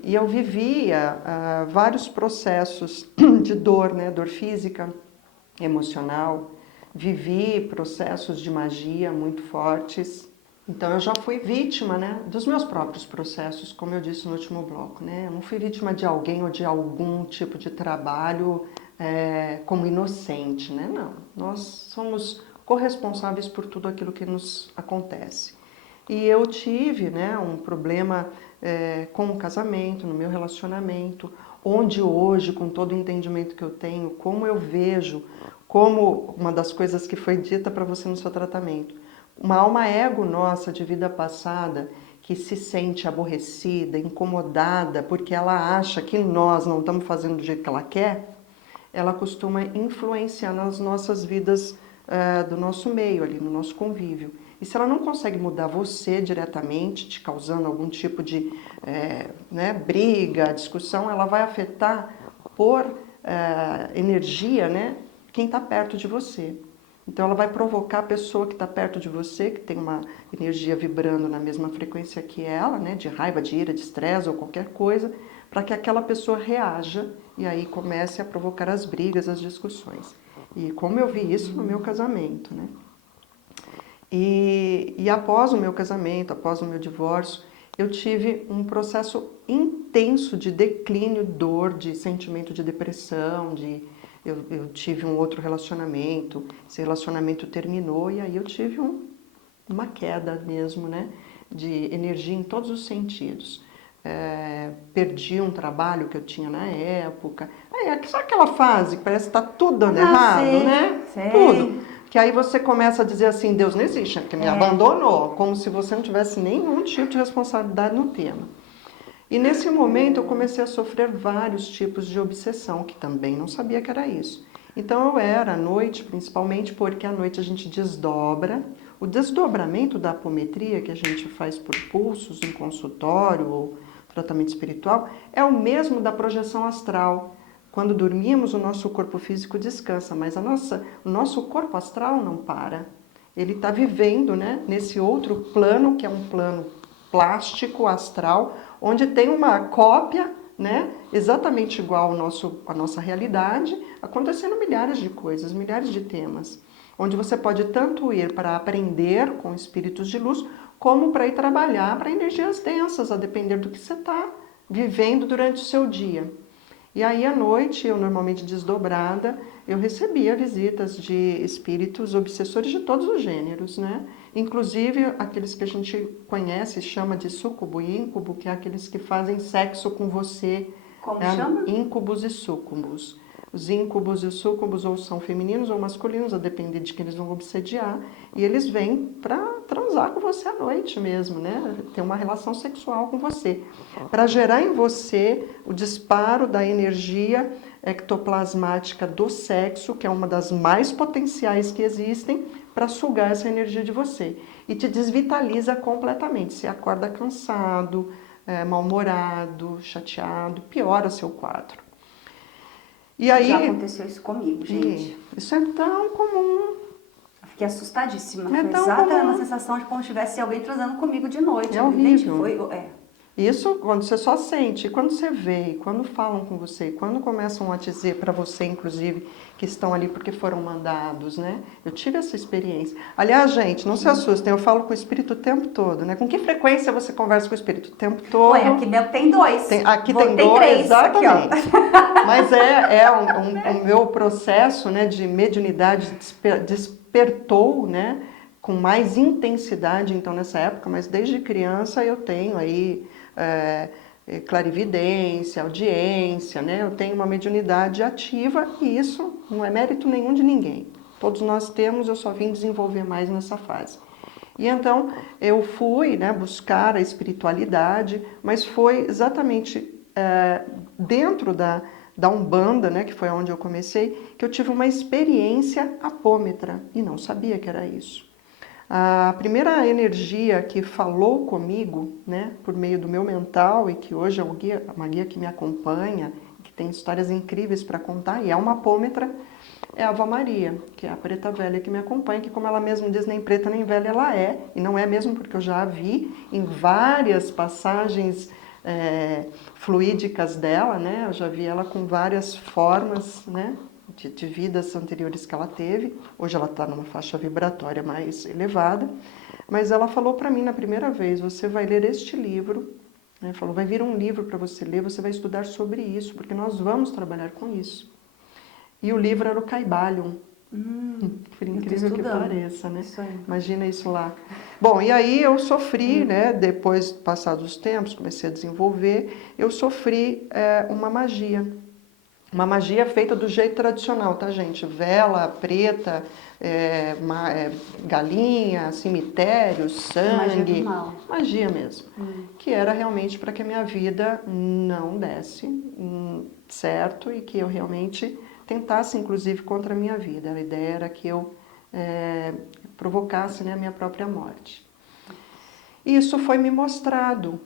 E eu vivia vários processos de dor, né? Dor física, emocional. Vivi processos de magia muito fortes. Então eu já fui vítima, né, dos meus próprios processos, como eu disse no último bloco, né? Eu não fui vítima de alguém ou de algum tipo de trabalho como inocente, né? Não, nós somos corresponsáveis por tudo aquilo que nos acontece. E eu tive, né, um problema com o casamento, no meu relacionamento, onde hoje, com todo o entendimento que eu tenho, como eu vejo, como uma das coisas que foi dita para você no seu tratamento, uma alma ego nossa de vida passada que se sente aborrecida, incomodada, porque ela acha que nós não estamos fazendo do jeito que ela quer, ela costuma influenciar nas nossas vidas do nosso meio ali, no nosso convívio. E se ela não consegue mudar você diretamente, te causando algum tipo de briga, discussão, ela vai afetar por energia, né, quem está perto de você. Então ela vai provocar a pessoa que está perto de você, que tem uma energia vibrando na mesma frequência que ela, né, de raiva, de ira, de estresse ou qualquer coisa, para que aquela pessoa reaja e aí comece a provocar as brigas, as discussões. E como eu vi isso no meu casamento, né? E após o meu casamento, após o meu divórcio, eu tive um processo intenso de declínio, dor, de sentimento de depressão, eu tive um outro relacionamento, esse relacionamento terminou e aí eu tive uma queda mesmo, né, de energia em todos os sentidos. Perdi um trabalho que eu tinha na época. Sabe aquela fase que parece que está tudo dando errado, sei, né? sei. Tudo. Que aí você começa a dizer assim, Deus não existe, porque me abandonou, como se você não tivesse nenhum tipo de responsabilidade no tema. E nesse momento eu comecei a sofrer vários tipos de obsessão, que também não sabia que era isso. Então eu era à noite, principalmente porque à noite a gente desdobra. O desdobramento da apometria que a gente faz por pulsos em consultório ou tratamento espiritual é o mesmo da projeção astral. Quando dormimos, o nosso corpo físico descansa, mas o nosso corpo astral não para. Ele está vivendo, né, nesse outro plano, que é um plano plástico, astral, onde tem uma cópia, né, exatamente igual à nossa realidade, acontecendo milhares de coisas, milhares de temas. Onde você pode tanto ir para aprender com espíritos de luz, como para ir trabalhar para energias densas, a depender do que você está vivendo durante o seu dia. E aí, à noite, eu normalmente desdobrada, eu recebia visitas de espíritos obsessores de todos os gêneros, né? Inclusive, aqueles que a gente conhece, chama de súcubo e íncube, que é aqueles que fazem sexo com você. Como chama? Íncubos e súcubos. Os íncubos e os súcubos ou são femininos ou masculinos, a depender de quem eles vão obsediar. E eles vêm para transar com você à noite mesmo, né? Ter uma relação sexual com você. Para gerar em você o disparo da energia ectoplasmática do sexo, que é uma das mais potenciais que existem, para sugar essa energia de você. E te desvitaliza completamente. Você acorda cansado, mal-humorado, chateado, piora seu quadro. E aí, já aconteceu isso comigo, gente. Isso é tão comum. Eu fiquei assustadíssima. É Foi tão exata comum. uma sensação de como se tivesse alguém transando comigo de noite. É horrível. Foi, Isso quando você só sente, quando você vê, quando falam com você, quando começam a dizer para você, inclusive, que estão ali porque foram mandados, né? Eu tive essa experiência. Aliás, gente, não se assustem, eu falo com o espírito o tempo todo, né? Com que frequência você conversa com o espírito? O tempo todo. Ué, aqui mesmo tem dois. Aqui tem dois, três, exatamente. aqui, ó. Mas o meu processo, né, de mediunidade despertou, né, com mais intensidade, então, nessa época, mas desde criança eu tenho aí clarividência, audiência, né? Eu tenho uma mediunidade ativa e isso não é mérito nenhum de ninguém. Todos nós temos, eu só vim desenvolver mais nessa fase. E então eu fui, né, buscar a espiritualidade, mas foi exatamente dentro da Umbanda, né, que foi onde eu comecei, que eu tive uma experiência apômetra e não sabia que era isso. A primeira energia que falou comigo, né, por meio do meu mental e que hoje é uma guia que me acompanha, que tem histórias incríveis para contar, e é uma apômetra, é a Ava Maria, que é a preta velha que me acompanha, que como ela mesma diz, nem preta nem velha ela é, e não é mesmo porque eu já a vi em várias passagens fluídicas dela, né, eu já vi ela com várias formas, né, de vidas anteriores que ela teve. Hoje ela está numa faixa vibratória mais elevada, mas ela falou para mim na primeira vez, você vai ler este livro, né? Falou, vai vir um livro para você ler, você vai estudar sobre isso, porque nós vamos trabalhar com isso. E o livro era o Kybalion, Por incrível que pareça, né? Isso aí. Imagina isso lá. Bom, e aí eu sofri, né? Depois, passados os tempos, comecei a desenvolver, eu sofri uma magia. Uma magia feita do jeito tradicional, tá, gente? Vela preta, galinha, cemitério, sangue. Magia do mal. Magia mesmo. Que era realmente para que a minha vida não desse certo e que eu realmente tentasse, inclusive, contra a minha vida. A ideia era que eu provocasse, né, a minha própria morte. E isso foi me mostrado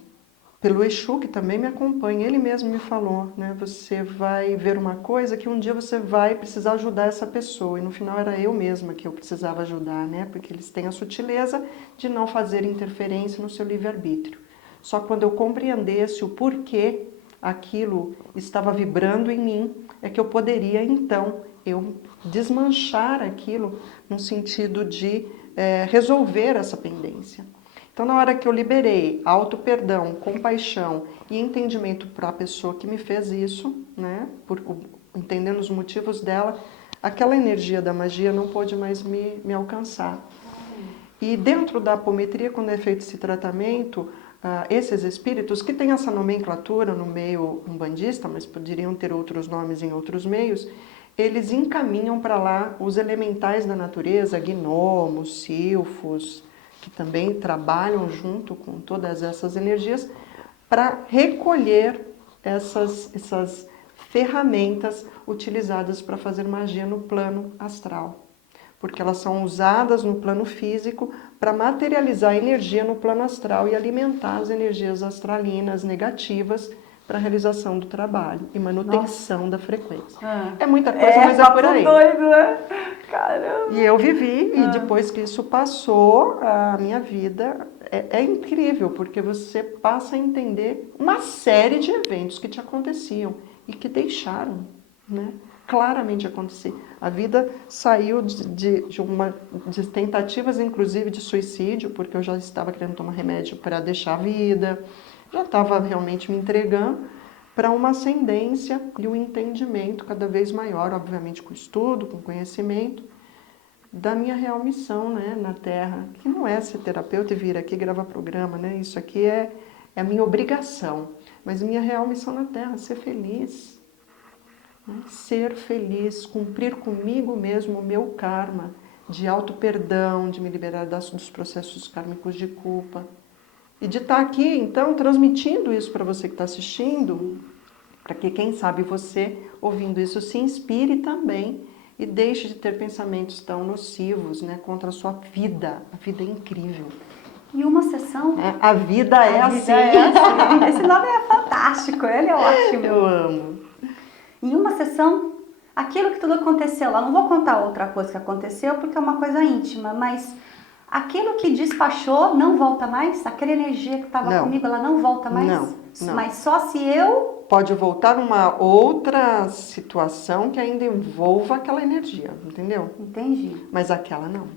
pelo Exu, que também me acompanha. Ele mesmo me falou, né, você vai ver uma coisa que um dia você vai precisar ajudar essa pessoa. E no final era eu mesma que eu precisava ajudar, né, porque eles têm a sutileza de não fazer interferência no seu livre-arbítrio. Só quando eu compreendesse o porquê aquilo estava vibrando em mim, é que eu poderia, então, eu desmanchar aquilo no sentido de resolver essa pendência. Então, na hora que eu liberei auto-perdão, compaixão e entendimento para a pessoa que me fez isso, né, entendendo os motivos dela, aquela energia da magia não pôde mais me alcançar. E dentro da apometria, quando é feito esse tratamento, esses espíritos, que têm essa nomenclatura no meio umbandista, mas poderiam ter outros nomes em outros meios, eles encaminham para lá os elementais da natureza, gnomos, silfos, que também trabalham junto com todas essas energias, para recolher essas ferramentas utilizadas para fazer magia no plano astral. Porque elas são usadas no plano físico para materializar a energia no plano astral e alimentar as energias astralinas negativas para a realização do trabalho e manutenção da frequência. É muita coisa, mas é por aí. Doido, né? Caramba! E eu vivi, e depois que isso passou, a minha vida é incrível, porque você passa a entender uma série de eventos que te aconteciam e que deixaram, né, claramente acontecer. A vida saiu de tentativas, inclusive, de suicídio, porque eu já estava querendo tomar remédio para deixar a vida, já estava realmente me entregando para uma ascendência e um entendimento cada vez maior, obviamente com estudo, com conhecimento, da minha real missão, né, na Terra, que não é ser terapeuta e vir aqui gravar programa, né? Isso aqui é a minha obrigação, mas minha real missão na Terra é ser feliz. Ser feliz, cumprir comigo mesmo o meu karma de auto-perdão, de me liberar dos processos kármicos de culpa. E de estar aqui, então, transmitindo isso para você que está assistindo, para que, quem sabe, você, ouvindo isso, se inspire também e deixe de ter pensamentos tão nocivos, né, contra a sua vida. A vida é incrível. E uma sessão... A vida é assim. Esse nome é fantástico, ele é ótimo. Eu amo. Em uma sessão, aquilo que tudo aconteceu lá, não vou contar outra coisa que aconteceu porque é uma coisa íntima, mas aquilo que despachou não volta mais? Aquela energia que estava comigo, ela não volta mais? Não. Mas só se eu... Pode voltar uma outra situação que ainda envolva aquela energia, entendeu? Entendi. Mas aquela não.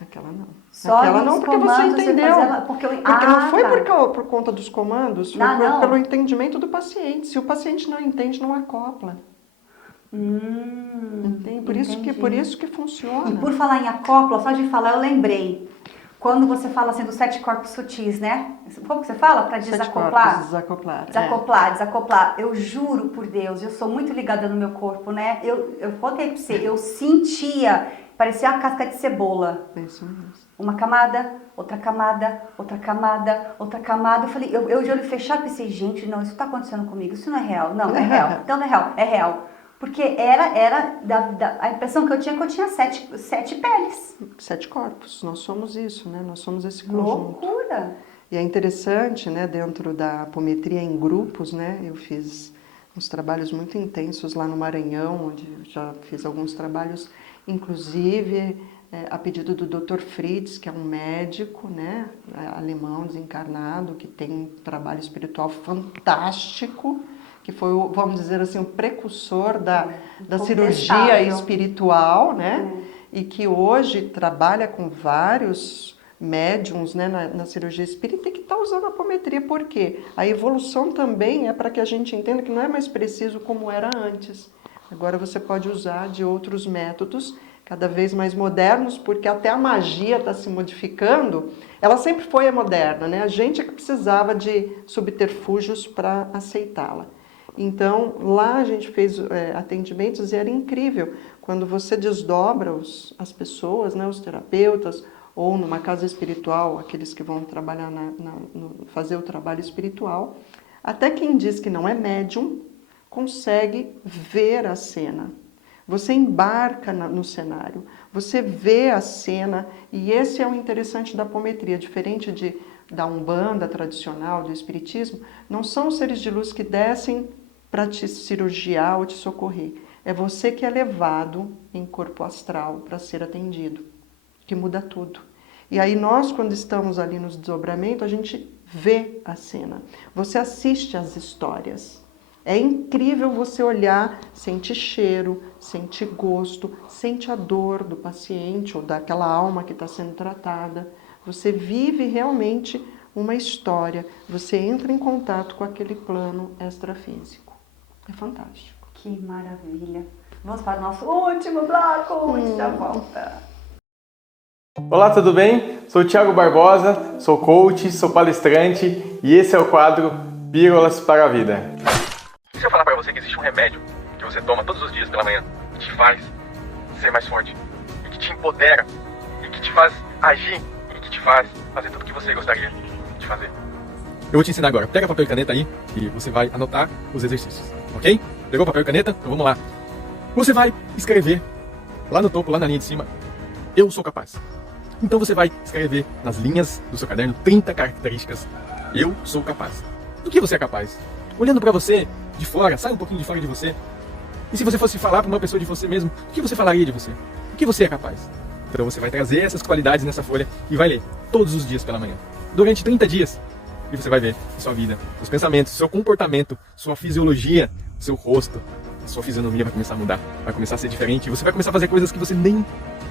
Aquela não. Só aquela não, porque você entendeu. Porque não foi por conta dos comandos, foi não. pelo entendimento do paciente. Se o paciente não entende, não acopla. Entende? Por isso que funciona. E por falar em acopla, só de falar eu lembrei. Quando você fala assim dos 7 corpos sutis, né? Como que você fala? Para desacoplar? Desacoplar. Eu juro por Deus, eu sou muito ligada no meu corpo, né? Eu contei pra você, eu sentia, parecia uma casca de cebola. Isso mesmo. Uma camada, outra camada, outra camada, outra camada. Eu falei, eu de olho fechado pensei, gente, não, isso tá acontecendo comigo, isso não é real. Não, é real. Então não é real, é real. Porque era a impressão que eu tinha 7 peles. 7 corpos, nós somos isso, né? Nós somos esse conjunto. Loucura! E é interessante, né, dentro da apometria em grupos, né, eu fiz uns trabalhos muito intensos lá no Maranhão, onde eu já fiz alguns trabalhos, inclusive a pedido do Dr. Fritz, que é um médico, né, alemão desencarnado, que tem um trabalho espiritual fantástico, que foi, vamos dizer assim, o precursor da cirurgia espiritual, né, e que hoje trabalha com vários médiums, né, na cirurgia espírita, e que está usando a apometria. Por quê? A evolução também é para que a gente entenda que não é mais preciso como era antes. Agora você pode usar de outros métodos, cada vez mais modernos, porque até a magia está se modificando. Ela sempre foi moderna, né? A gente é que precisava de subterfúgios para aceitá-la. Então, lá a gente fez atendimentos e era incrível. Quando você desdobra as pessoas, né, os terapeutas, ou numa casa espiritual, aqueles que vão trabalhar fazer o trabalho espiritual, até quem diz que não é médium, consegue ver a cena. Você embarca no cenário, você vê a cena, e esse é o interessante da apometria, diferente da Umbanda tradicional, do Espiritismo, não são os seres de luz que descem para te cirurgiar ou te socorrer. É você que é levado em corpo astral para ser atendido, que muda tudo. E aí nós, quando estamos ali nos desdobramentos, a gente vê a cena, você assiste às histórias. É incrível você olhar, sente cheiro, sente gosto, sente a dor do paciente ou daquela alma que está sendo tratada. Você vive realmente uma história, você entra em contato com aquele plano extrafísico. É fantástico. Que maravilha. Vamos para o nosso último bloco, a gente já volta. Olá, tudo bem? Sou o Thiago Barbosa, sou coach, sou palestrante e esse é o quadro Pílulas para a Vida. Se eu falar para você que existe um remédio que você toma todos os dias pela manhã, que te faz ser mais forte, e que te empodera, e que te faz agir, e que te faz fazer tudo o que você gostaria de fazer. Eu vou te ensinar agora. Pega papel e caneta aí e você vai anotar os exercícios, ok? Pegou papel e caneta? Então vamos lá. Você vai escrever lá no topo, lá na linha de cima, eu sou capaz. Então você vai escrever nas linhas do seu caderno 30 características. Eu sou capaz. Do que você é capaz? Olhando para você de fora, sai um pouquinho de fora de você. E se você fosse falar para uma pessoa de você mesmo, o que você falaria de você? O que você é capaz? Então você vai trazer essas qualidades nessa folha e vai ler todos os dias pela manhã. Durante 30 dias. E você vai ver a sua vida, seus pensamentos, seu comportamento, sua fisiologia, seu rosto, a sua fisionomia vai começar a mudar, vai começar a ser diferente. E você vai começar a fazer coisas que você nem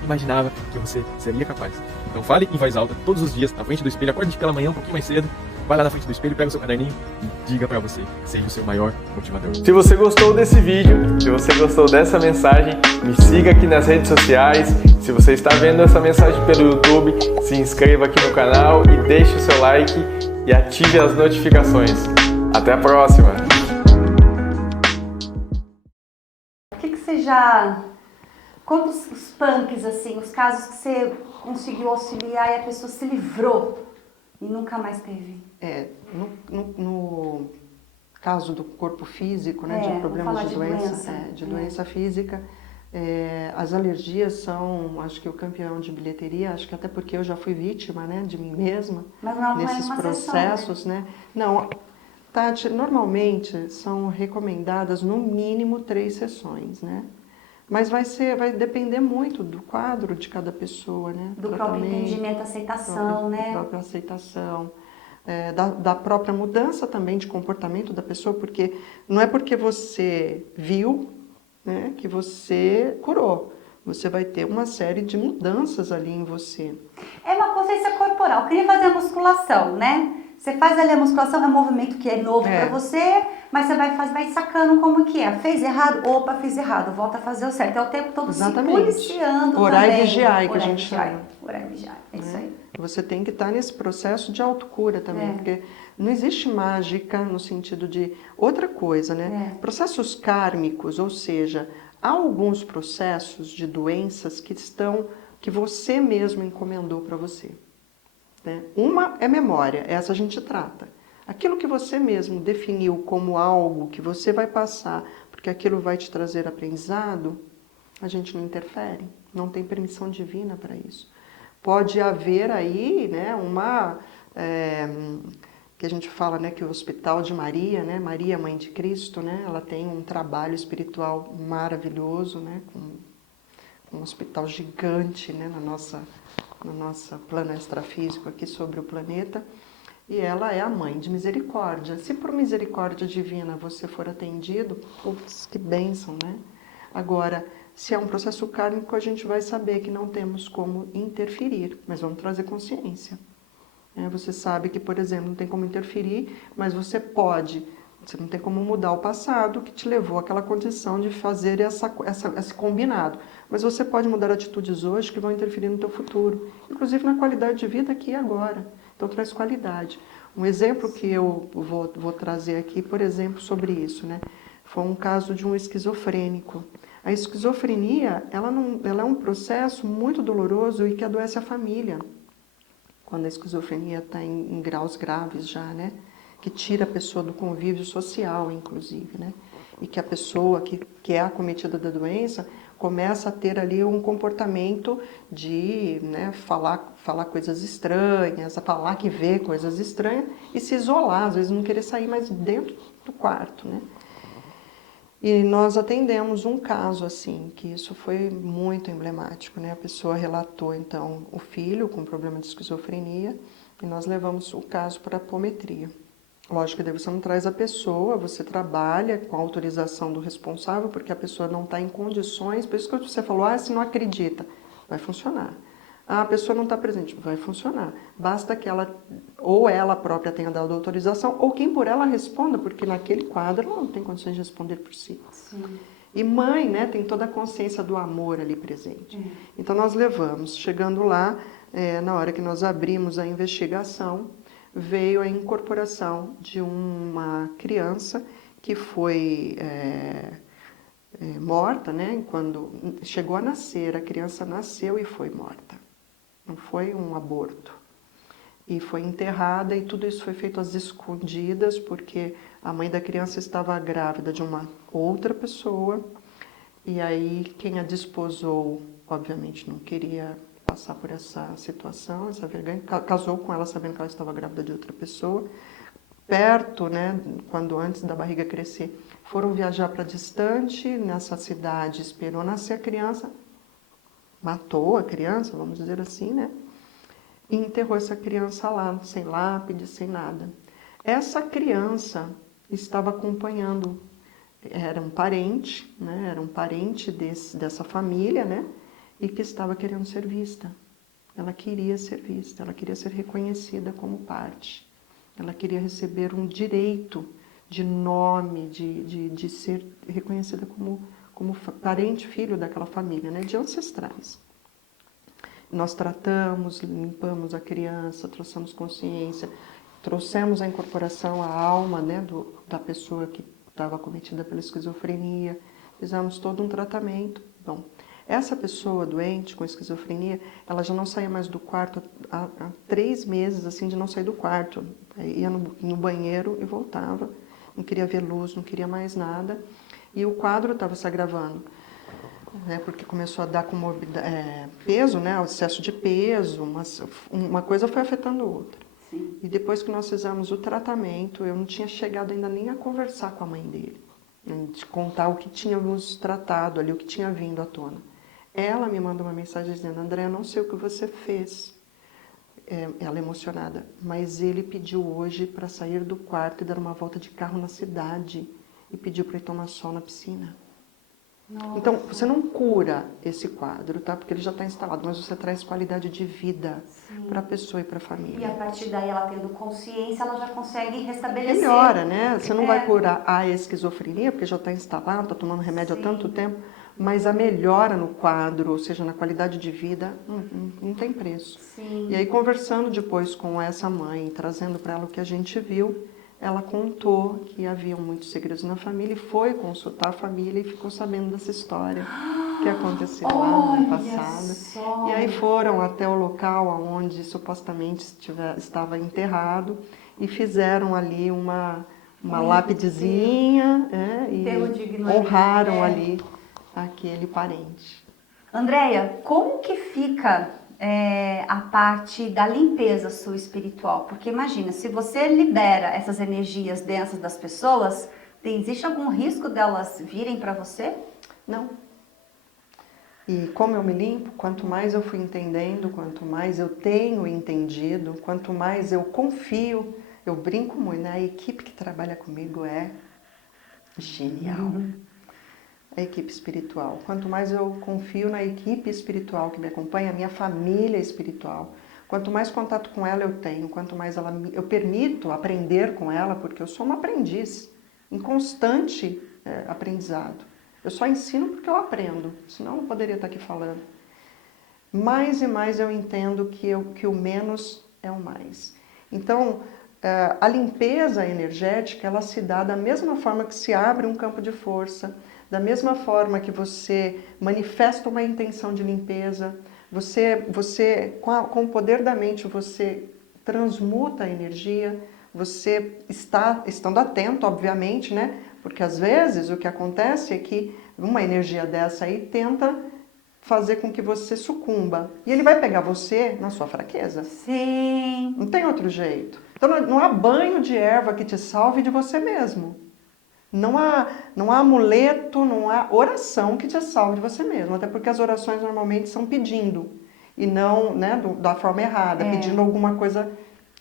imaginava que você seria capaz. Então fale em voz alta todos os dias, na frente do espelho, acorde pela manhã um pouquinho mais cedo, vai lá na frente do espelho, pega o seu caderninho e diga pra você que seja o seu maior motivador. Se você gostou desse vídeo, se você gostou dessa mensagem, me siga aqui nas redes sociais. Se você está vendo essa mensagem pelo YouTube, se inscreva aqui no canal e deixe o seu like e ative as notificações. Até a próxima! O que você já... Conta os punks, assim, os casos que você conseguiu auxiliar e a pessoa se livrou e nunca mais teve. No caso do corpo físico, né, de problemas de doença física, as alergias são, acho que o campeão de bilheteria, acho que até porque eu já fui vítima, né, de mim mesma, nesses processos, né? Não, Tati, normalmente são recomendadas no mínimo 3 sessões, né? Mas vai depender muito do quadro de cada pessoa, né? Do próprio entendimento, aceitação, né? Da própria aceitação, da própria mudança também de comportamento da pessoa, porque não é porque você viu, né, que você curou. Você vai ter uma série de mudanças ali em você. É uma consciência corporal. Queria fazer a musculação, né? Você faz ali a musculação, é um movimento que é novo para você, mas você vai sacando como que é. Fez errado? Opa, fiz errado. Volta a fazer o certo. É o tempo todo se policiando Orar também. E vigiar, que a gente chama. Orar e vigiar, é isso aí. Você tem que estar nesse processo de autocura também, porque não existe mágica no sentido de... Outra coisa, né? Processos kármicos, ou seja, há alguns processos de doenças que você mesmo encomendou para você. Né? Uma é memória, essa a gente trata. Aquilo que você mesmo definiu como algo que você vai passar, porque aquilo vai te trazer aprendizado, a gente não interfere, não tem permissão divina para isso. Pode haver aí, né, que a gente fala, né, que o Hospital de Maria, né, Maria, Mãe de Cristo, né, ela tem um trabalho espiritual maravilhoso, né, com um hospital gigante, né, no nosso plano extrafísico aqui sobre o planeta, e ela é a mãe de misericórdia. Se por misericórdia divina você for atendido, putz, que bênção, né? Agora, se é um processo kármico, a gente vai saber que não temos como interferir, mas vamos trazer consciência. Você sabe que, por exemplo, não tem como interferir, mas você pode Você não tem como mudar o passado que te levou àquela condição de fazer esse combinado. Mas você pode mudar atitudes hoje que vão interferir no teu futuro, inclusive na qualidade de vida aqui e agora. Então traz qualidade. Um exemplo que eu vou trazer aqui, por exemplo, sobre isso, né? Foi um caso de um esquizofrênico. A esquizofrenia, ela é um processo muito doloroso e que adoece a família. Quando a esquizofrenia está em graus graves já, né? Que tira a pessoa do convívio social, inclusive, né? E que a pessoa que é acometida da doença começa a ter ali um comportamento de, né, falar coisas estranhas, a falar que vê coisas estranhas e se isolar, às vezes não querer sair mais dentro do quarto, né? E nós atendemos um caso assim, que isso foi muito emblemático, né? A pessoa relatou, então, o filho com problema de esquizofrenia e nós levamos o caso para a apometria. Lógico que daí você não traz a pessoa, você trabalha com a autorização do responsável, porque a pessoa não está em condições, por isso que você falou, se não acredita, vai funcionar. A pessoa não está presente, vai funcionar. Basta que ela própria tenha dado autorização, ou quem por ela responda, porque naquele quadro ela não tem condições de responder por si. Sim. E mãe, né, tem toda a consciência do amor ali presente. Então nós levamos, chegando lá, na hora que nós abrimos a investigação, veio a incorporação de uma criança que foi morta, né, quando chegou a nascer, a criança nasceu e foi morta. Não foi um aborto. E foi enterrada e tudo isso foi feito às escondidas, porque a mãe da criança estava grávida de uma outra pessoa, e aí quem a desposou, obviamente, não queria passar por essa situação, essa vergonha, casou com ela sabendo que ela estava grávida de outra pessoa, perto, né, quando antes da barriga crescer, foram viajar para distante, nessa cidade, esperou nascer a criança, matou a criança, vamos dizer assim, né, e enterrou essa criança lá, sem lápide, sem nada. Essa criança estava acompanhando, era um parente, né, era um parente dessa família, né, e que estava querendo ser vista. Ela queria ser vista, ela queria ser reconhecida como parte. Ela queria receber um direito de nome, de ser reconhecida como parente, filho daquela família, né, de ancestrais. Nós tratamos, limpamos a criança, trouxemos consciência, trouxemos a incorporação à alma, né, da pessoa que estava acometida pela esquizofrenia, fizemos todo um tratamento. Bom, essa pessoa doente com esquizofrenia, ela já não saía mais do quarto há 3 meses, assim, de não sair do quarto. Ia no banheiro e voltava, não queria ver luz, não queria mais nada. E o quadro estava se agravando, né, porque começou a dar peso, né, o excesso de peso, uma coisa foi afetando a outra. Sim. E depois que nós fizemos o tratamento, eu não tinha chegado ainda nem a conversar com a mãe dele, né, de contar o que tínhamos tratado ali, o que tinha vindo à tona. Ela me mandou uma mensagem dizendo: André, eu não sei o que você fez. Ela emocionada, mas ele pediu hoje para sair do quarto e dar uma volta de carro na cidade e pediu para ir tomar sol na piscina. Nossa. Então, você não cura esse quadro, tá? Porque ele já está instalado, mas você traz qualidade de vida para a pessoa e para a família. E a partir daí, ela tendo consciência, ela já consegue restabelecer. Melhora, né? Você não vai curar a esquizofrenia, porque já está instalado, está tomando remédio há tanto tempo, mas a melhora no quadro, ou seja, na qualidade de vida, não tem preço. Sim. E aí, conversando depois com essa mãe, trazendo para ela o que a gente viu, ela contou que haviam muitos segredos na família e foi consultar a família e ficou sabendo dessa história que aconteceu lá no passado. Só. E aí foram até o local onde supostamente estava enterrado e fizeram ali uma lápidezinha, e honraram ali aquele parente. Andréia, como que fica a parte da limpeza sua espiritual? Porque imagina, se você libera essas energias densas das pessoas, existe algum risco delas virem para você? Não. E como eu me limpo, quanto mais eu fui entendendo, quanto mais eu tenho entendido, quanto mais eu confio, eu brinco muito, né? A equipe que trabalha comigo é genial. A equipe espiritual. Quanto mais eu confio na equipe espiritual que me acompanha, a minha família espiritual, quanto mais contato com ela eu tenho, quanto mais eu permito aprender com ela, porque eu sou uma aprendiz, em constante aprendizado. Eu só ensino porque eu aprendo, senão eu não poderia estar aqui falando. Mais e mais eu entendo que o menos é o mais. Então, a limpeza energética, ela se dá da mesma forma que se abre um campo de força, da mesma forma que você manifesta uma intenção de limpeza, você com o poder da mente, você transmuta a energia, você estando atento, obviamente, né? Porque às vezes o que acontece é que uma energia dessa aí tenta fazer com que você sucumba. E ele vai pegar você na sua fraqueza. Sim. Não tem outro jeito. Então não há banho de erva que te salve de você mesmo. Não há amuleto, não há oração que te salve de você mesmo. Até porque as orações normalmente são pedindo. E não, né, da forma errada, pedindo alguma coisa.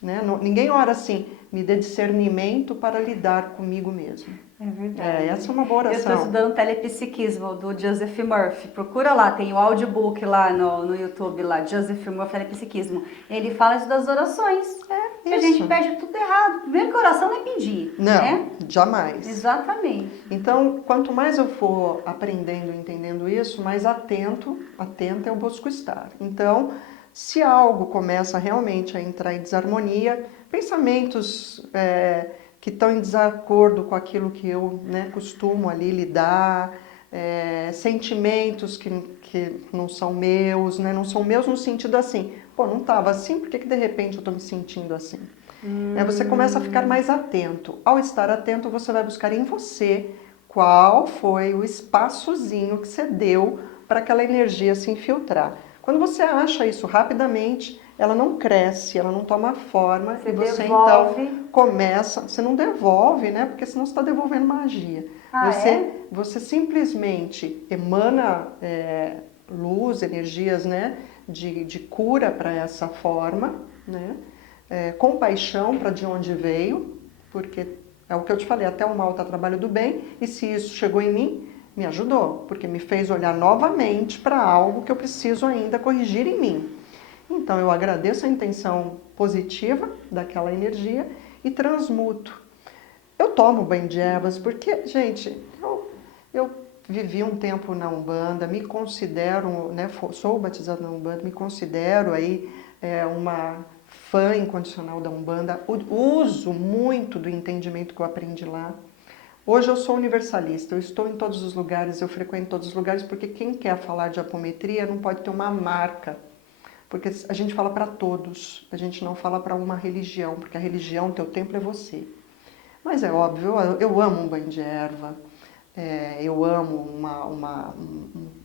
Né? Ninguém ora assim, me dê discernimento para lidar comigo mesmo. É verdade. Essa é uma boa Eu oração. estou estudando telepsiquismo do Joseph Murphy. Procura lá, tem o audiobook lá no YouTube, lá, Joseph Murphy, telepsiquismo. Ele fala das orações. Que a gente pede tudo errado. Primeiro que oração não é pedir. Não, né? jamais. Exatamente. Então, quanto mais eu for aprendendo, entendendo isso, mais atenta eu busco estar. Então, se algo começa realmente a entrar em desarmonia, pensamentos que estão em desacordo com aquilo que eu, né, costumo ali lidar, sentimentos que não são meus, né, não são meus no sentido assim, pô, não estava assim, por que de repente eu estou me sentindo assim? Você começa a ficar mais atento. Ao estar atento, você vai buscar em você qual foi o espaçozinho que você deu para aquela energia se infiltrar. Quando você acha isso rapidamente, ela não cresce, ela não toma forma, e você devolve. Então começa, você não devolve, né? Porque senão você está devolvendo magia. Você simplesmente emana luz, energias, né? De cura para essa forma, né? Compaixão para de onde veio, porque é o que eu te falei, até o mal está trabalho do bem, e se isso chegou em mim, me ajudou, porque me fez olhar novamente para algo que eu preciso ainda corrigir em mim. Então eu agradeço a intenção positiva daquela energia e transmuto. Eu tomo banho de ervas porque, gente, eu vivi um tempo na Umbanda, me considero, né, sou batizada na Umbanda, me considero aí uma fã incondicional da Umbanda, uso muito do entendimento que eu aprendi lá. Hoje eu sou universalista, eu estou em todos os lugares, eu frequento todos os lugares, porque quem quer falar de apometria não pode ter uma marca, porque a gente fala para todos, a gente não fala para uma religião, porque a religião, teu templo é você. Mas é óbvio, eu amo um banho de erva, eu amo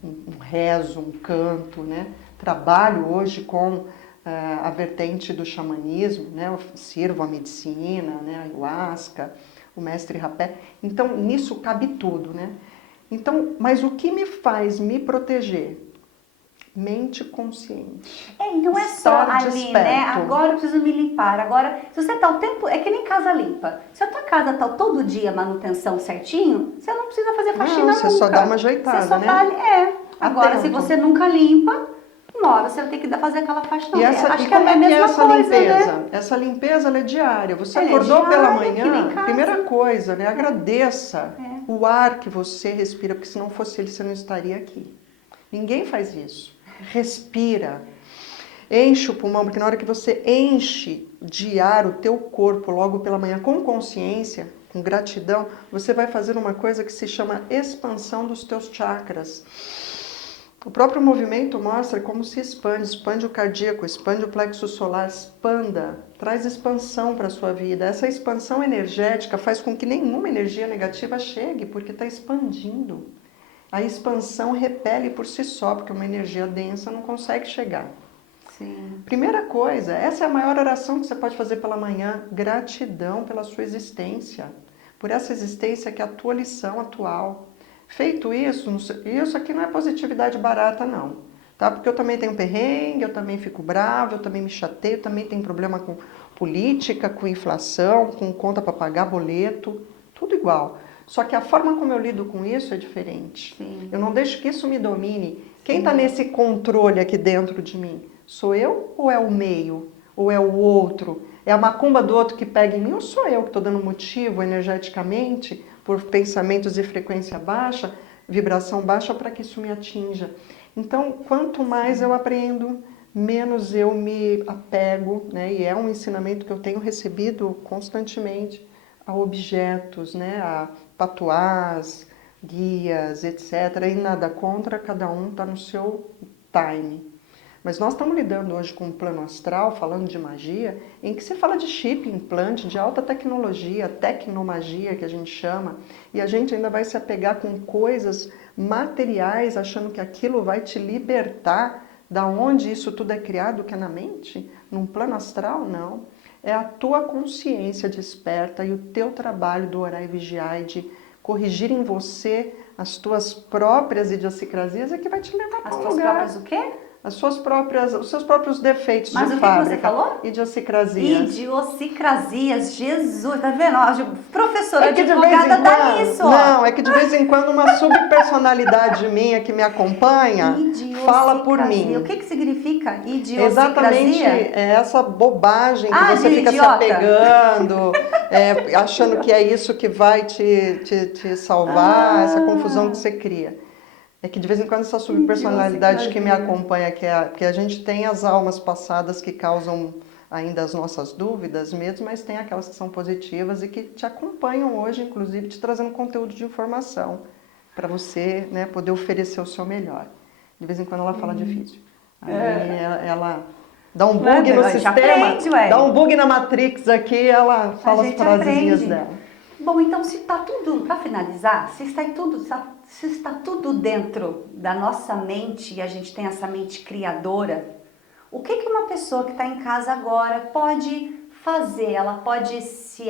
um rezo, um canto, né? Trabalho hoje com a vertente do xamanismo, né? Eu sirvo a medicina, né? A ayahuasca, o mestre rapé. Então, nisso cabe tudo, né? Então, mas o que me faz me proteger? Mente consciente. E não é só ali, né? Agora eu preciso me limpar. Agora, se você tá o tempo... É que nem casa limpa. Se a tua casa tá todo dia manutenção certinho, você não precisa fazer faxina nunca. Você só dá uma ajeitada, você só né? Tá ali, Agora, se você nunca limpa, uma hora você vai ter que fazer aquela faxina. Acho que é a mesma coisa, limpeza? Né? Essa limpeza, ela é diária. Você acordou pela manhã, primeira coisa, né? Agradeça o ar que você respira, porque se não fosse ele, você não estaria aqui. Ninguém faz isso. Respira. Enche o pulmão, porque na hora que você enche de ar o teu corpo logo pela manhã com consciência, com gratidão, você vai fazer uma coisa que se chama expansão dos teus chakras. O próprio movimento mostra como se expande o cardíaco, expande o plexo solar, expanda, traz expansão para a sua vida. Essa expansão energética faz com que nenhuma energia negativa chegue, porque está expandindo. A expansão repele por si só, porque uma energia densa não consegue chegar. Sim. Primeira coisa, essa é a maior oração que você pode fazer pela manhã, gratidão pela sua existência, por essa existência que é a tua lição atual. Feito isso aqui não é positividade barata não, tá? Porque eu também tenho perrengue, eu também fico bravo, eu também me chateio, eu também tenho problema com política, com inflação, com conta para pagar, boleto, tudo igual. Só que a forma como eu lido com isso é diferente. Sim. Eu não deixo que isso me domine. Quem está nesse controle aqui dentro de mim? Sou eu ou é o meio? Ou é o outro? É a macumba do outro que pega em mim ou sou eu que estou dando motivo energeticamente por pensamentos de frequência baixa, vibração baixa, para que isso me atinja? Então, quanto mais eu aprendo, menos eu me apego, né? E é um ensinamento que eu tenho recebido constantemente a objetos, né? A patuás, guias, etc. E nada contra, cada um está no seu time. Mas nós estamos lidando hoje com um plano astral, falando de magia, em que se fala de chip, implante, de alta tecnologia, tecnomagia que a gente chama, e a gente ainda vai se apegar com coisas materiais, achando que aquilo vai te libertar da onde isso tudo é criado, que é na mente? Num plano astral? Não. É a tua consciência desperta e o teu trabalho do orar e vigiar e de corrigir em você as tuas próprias idiosincrasias é que vai te levar para um lugar. As tuas próprias o quê? Os seus próprios defeitos de fábrica. Mas o que você falou? Idiosincrasias. Idiosincrasias, Jesus, tá vendo? Ó, professora, É que advogada dá isso, ó. Não, é que de vez em quando uma subpersonalidade minha que me acompanha fala por mim. O que significa idiosincrasia? Exatamente essa bobagem que você fica idiota. se apegando, achando que é isso que vai te salvar, essa confusão que você cria. É que de vez em quando essa subpersonalidade que me acompanha, que a gente tem as almas passadas que causam ainda as nossas dúvidas mesmo, mas tem aquelas que são positivas e que te acompanham hoje, inclusive te trazendo conteúdo de informação para você, né, poder oferecer o seu melhor. De vez em quando ela fala difícil. Aí ela dá um bug no sistema, aprende, dá um bug na Matrix aqui, ela fala as frasezinhas dela. Bom, então se está tudo, para finalizar, se está tudo dentro da nossa mente e a gente tem essa mente criadora, o que uma pessoa que está em casa agora pode fazer? Ela pode se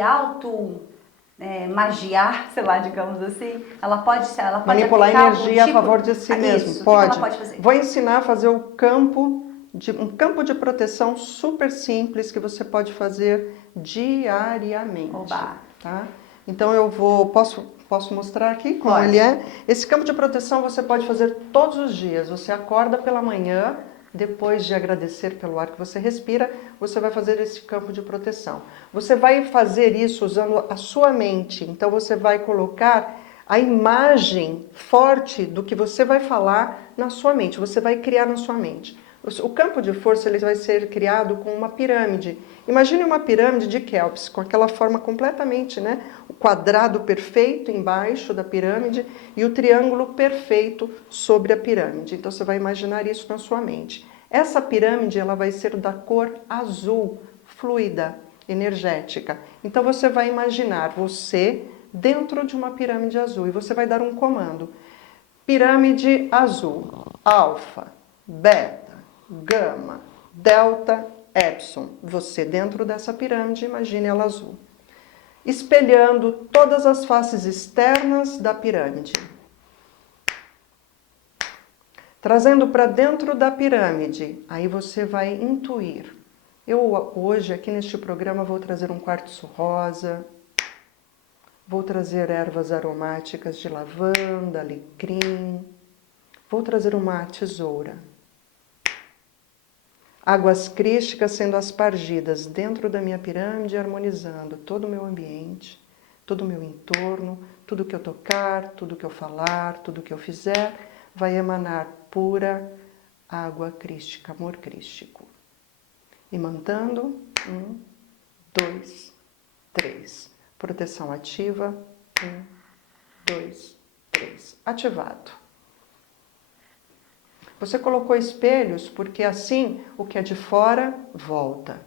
magiar, sei lá, digamos assim? Ela pode manipular energia a favor de si mesmo. Isso, pode. O que ela pode fazer? Vou ensinar a fazer um campo de proteção super simples que você pode fazer diariamente. Oba. Tá? Então posso mostrar aqui como Pode. ele é? Esse campo de proteção você pode fazer todos os dias. Você acorda pela manhã, depois de agradecer pelo ar que você respira, você vai fazer esse campo de proteção. Você vai fazer isso usando a sua mente. Então você vai colocar a imagem forte do que você vai falar na sua mente. Você vai criar na sua mente. O campo de força ele vai ser criado com uma pirâmide. Imagine uma pirâmide de Kelps, com aquela forma completamente, né? O quadrado perfeito embaixo da pirâmide e o triângulo perfeito sobre a pirâmide. Então você vai imaginar isso na sua mente. Essa pirâmide ela vai ser da cor azul, fluida, energética. Então você vai imaginar você dentro de uma pirâmide azul e você vai dar um comando. Pirâmide azul, alfa, beta, gama, delta, epsilon. Você dentro dessa pirâmide, imagine ela azul. Espelhando todas as faces externas da pirâmide. Trazendo para dentro da pirâmide, aí você vai intuir. Eu hoje aqui neste programa vou trazer um quartzo rosa, vou trazer ervas aromáticas de lavanda, alecrim, vou trazer uma tesoura. Águas crísticas sendo aspargidas dentro da minha pirâmide, harmonizando todo o meu ambiente, todo o meu entorno, tudo que eu tocar, tudo que eu falar, tudo que eu fizer, vai emanar pura água crística, amor crístico. E mantendo, 1, 2, 3. Proteção ativa, 1, 2, 3. Ativado. Você colocou espelhos porque assim o que é de fora volta.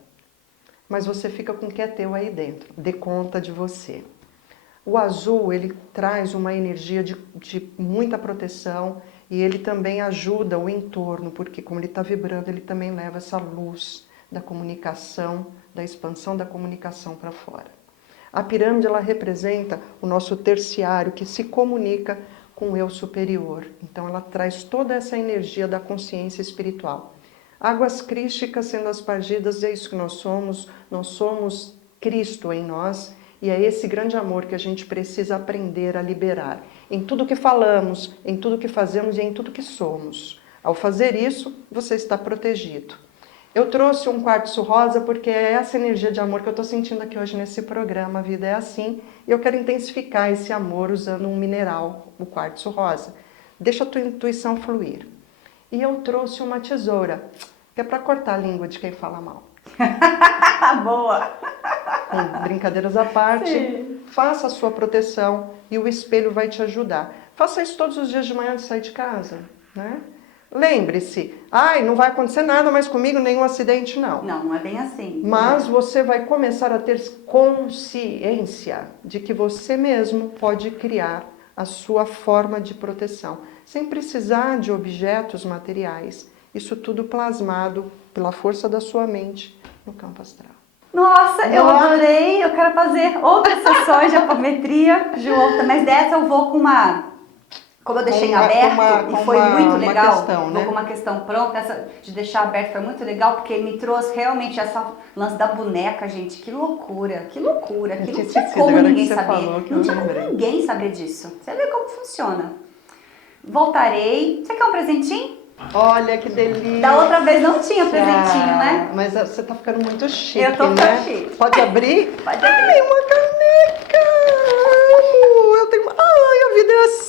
Mas você fica com o que é teu aí dentro. Dê conta de você. O azul, ele traz uma energia de muita proteção e ele também ajuda o entorno, porque como ele está vibrando, ele também leva essa luz da comunicação, da expansão da comunicação para fora. A pirâmide, ela representa o nosso terciário que se comunica com o eu superior. Então ela traz toda essa energia da consciência espiritual. Águas crísticas sendo aspargidas, é isso que nós somos Cristo em nós, e é esse grande amor que a gente precisa aprender a liberar. Em tudo que falamos, em tudo que fazemos e em tudo que somos. Ao fazer isso, você está protegido. Eu trouxe um quartzo rosa porque é essa energia de amor que eu estou sentindo aqui hoje nesse programa, A Vida é Assim, e eu quero intensificar esse amor usando um mineral, o quartzo rosa. Deixa a tua intuição fluir. E eu trouxe uma tesoura, que é para cortar a língua de quem fala mal. Boa! Com brincadeiras à parte, Sim. faça a sua proteção e o espelho vai te ajudar. Faça isso todos os dias de manhã de sair de casa, né? Lembre-se, não vai acontecer nada mais comigo, nenhum acidente, não. Não é bem assim. Mas você vai começar a ter consciência de que você mesmo pode criar a sua forma de proteção, sem precisar de objetos materiais. Isso tudo plasmado pela força da sua mente no campo astral. Nossa, eu adorei! Eu quero fazer outras sessões de apometria, mas dessa eu vou com uma... Como eu deixei aberto e foi muito legal, questão, né? Vou com uma questão pronta, essa de deixar aberto foi muito legal, porque me trouxe realmente essa lance da boneca, gente, que loucura, que loucura, que não tinha como ninguém saber, não tinha como ninguém saber disso. Você vê como funciona. Voltarei. Você quer um presentinho? Olha que delícia! Da outra vez não tinha presentinho, né? Mas você tá ficando muito chique, Eu tô né? chique. Pode abrir? Pode abrir. Ai, uma caneca! Amo! Eu tenho... Ai, a vida é assim!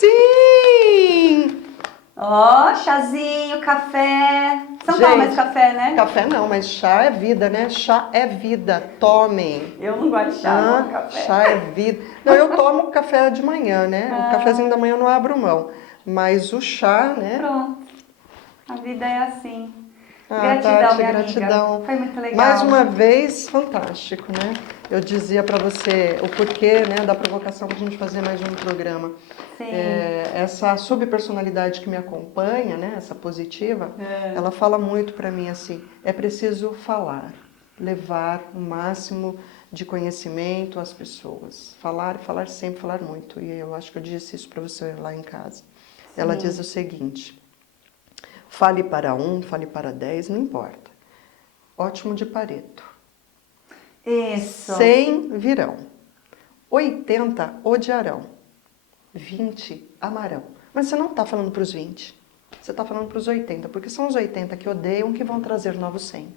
Ó, chazinho, café. Você não toma Gente, mais café, né? Café não, mas chá é vida, né? Chá é vida. Tomem. Eu não gosto de chá, não, café. Chá é vida. Não, eu tomo café de manhã, né? O cafezinho da manhã eu não abro mão. Mas o chá, né? Pronto. A vida é assim. Gratidão, Gratidão, Tati, minha gratidão. amiga. Foi muito legal. Mais uma vez, fantástico, né? Eu dizia pra você o porquê, né, da provocação pra gente fazer mais um programa. Sim. Essa subpersonalidade que me acompanha, né, essa positiva, ela fala muito pra mim assim, é preciso falar, levar o máximo de conhecimento às pessoas. Falar, falar sempre, falar muito. E eu acho que eu disse isso pra você lá em casa. Sim. Ela diz o seguinte: fale para 1, fale para 10, não importa. Ótimo de Pareto. Isso. 100 virão. 80 odiarão. 20 amarão. Mas você não está falando para os 20. Você está falando para os 80. Porque são os 80 que odeiam que vão trazer novos 100.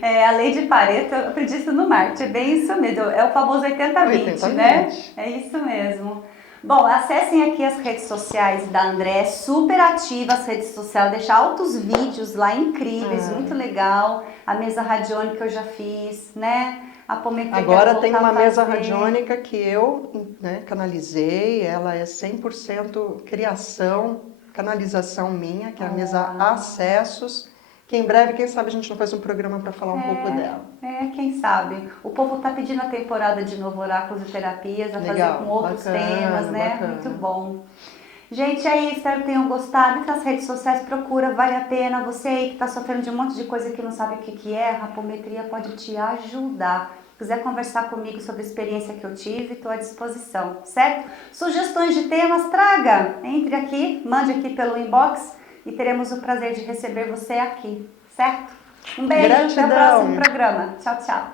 A lei de Pareto, eu aprendi isso no marketing. É bem isso mesmo. É o famoso 80-20, né? É isso mesmo. Bom, acessem aqui as redes sociais da André, super ativa as redes sociais, deixar altos vídeos lá incríveis, muito legal. A mesa radiônica que eu já fiz, né? A apometria. Agora tem uma mesa radiônica que eu, né, canalizei, ela é 100% criação, canalização minha, que é a mesa Acessos. Que em breve, quem sabe, a gente não faz um programa para falar um pouco dela. Quem sabe. O povo tá pedindo a temporada de novo, Oráculos e Terapias, a fazer com outros temas, né? Bacana. Muito bom. Gente, aí, espero que tenham gostado. Entre as redes sociais, procura, vale a pena. Você aí que tá sofrendo de um monte de coisa que não sabe o que é, a apometria pode te ajudar. Se quiser conversar comigo sobre a experiência que eu tive, estou à disposição, certo? Sugestões de temas, traga. Entre aqui, mande aqui pelo inbox. E teremos o prazer de receber você aqui, certo? Um beijo, até o próximo programa. Tchau, tchau.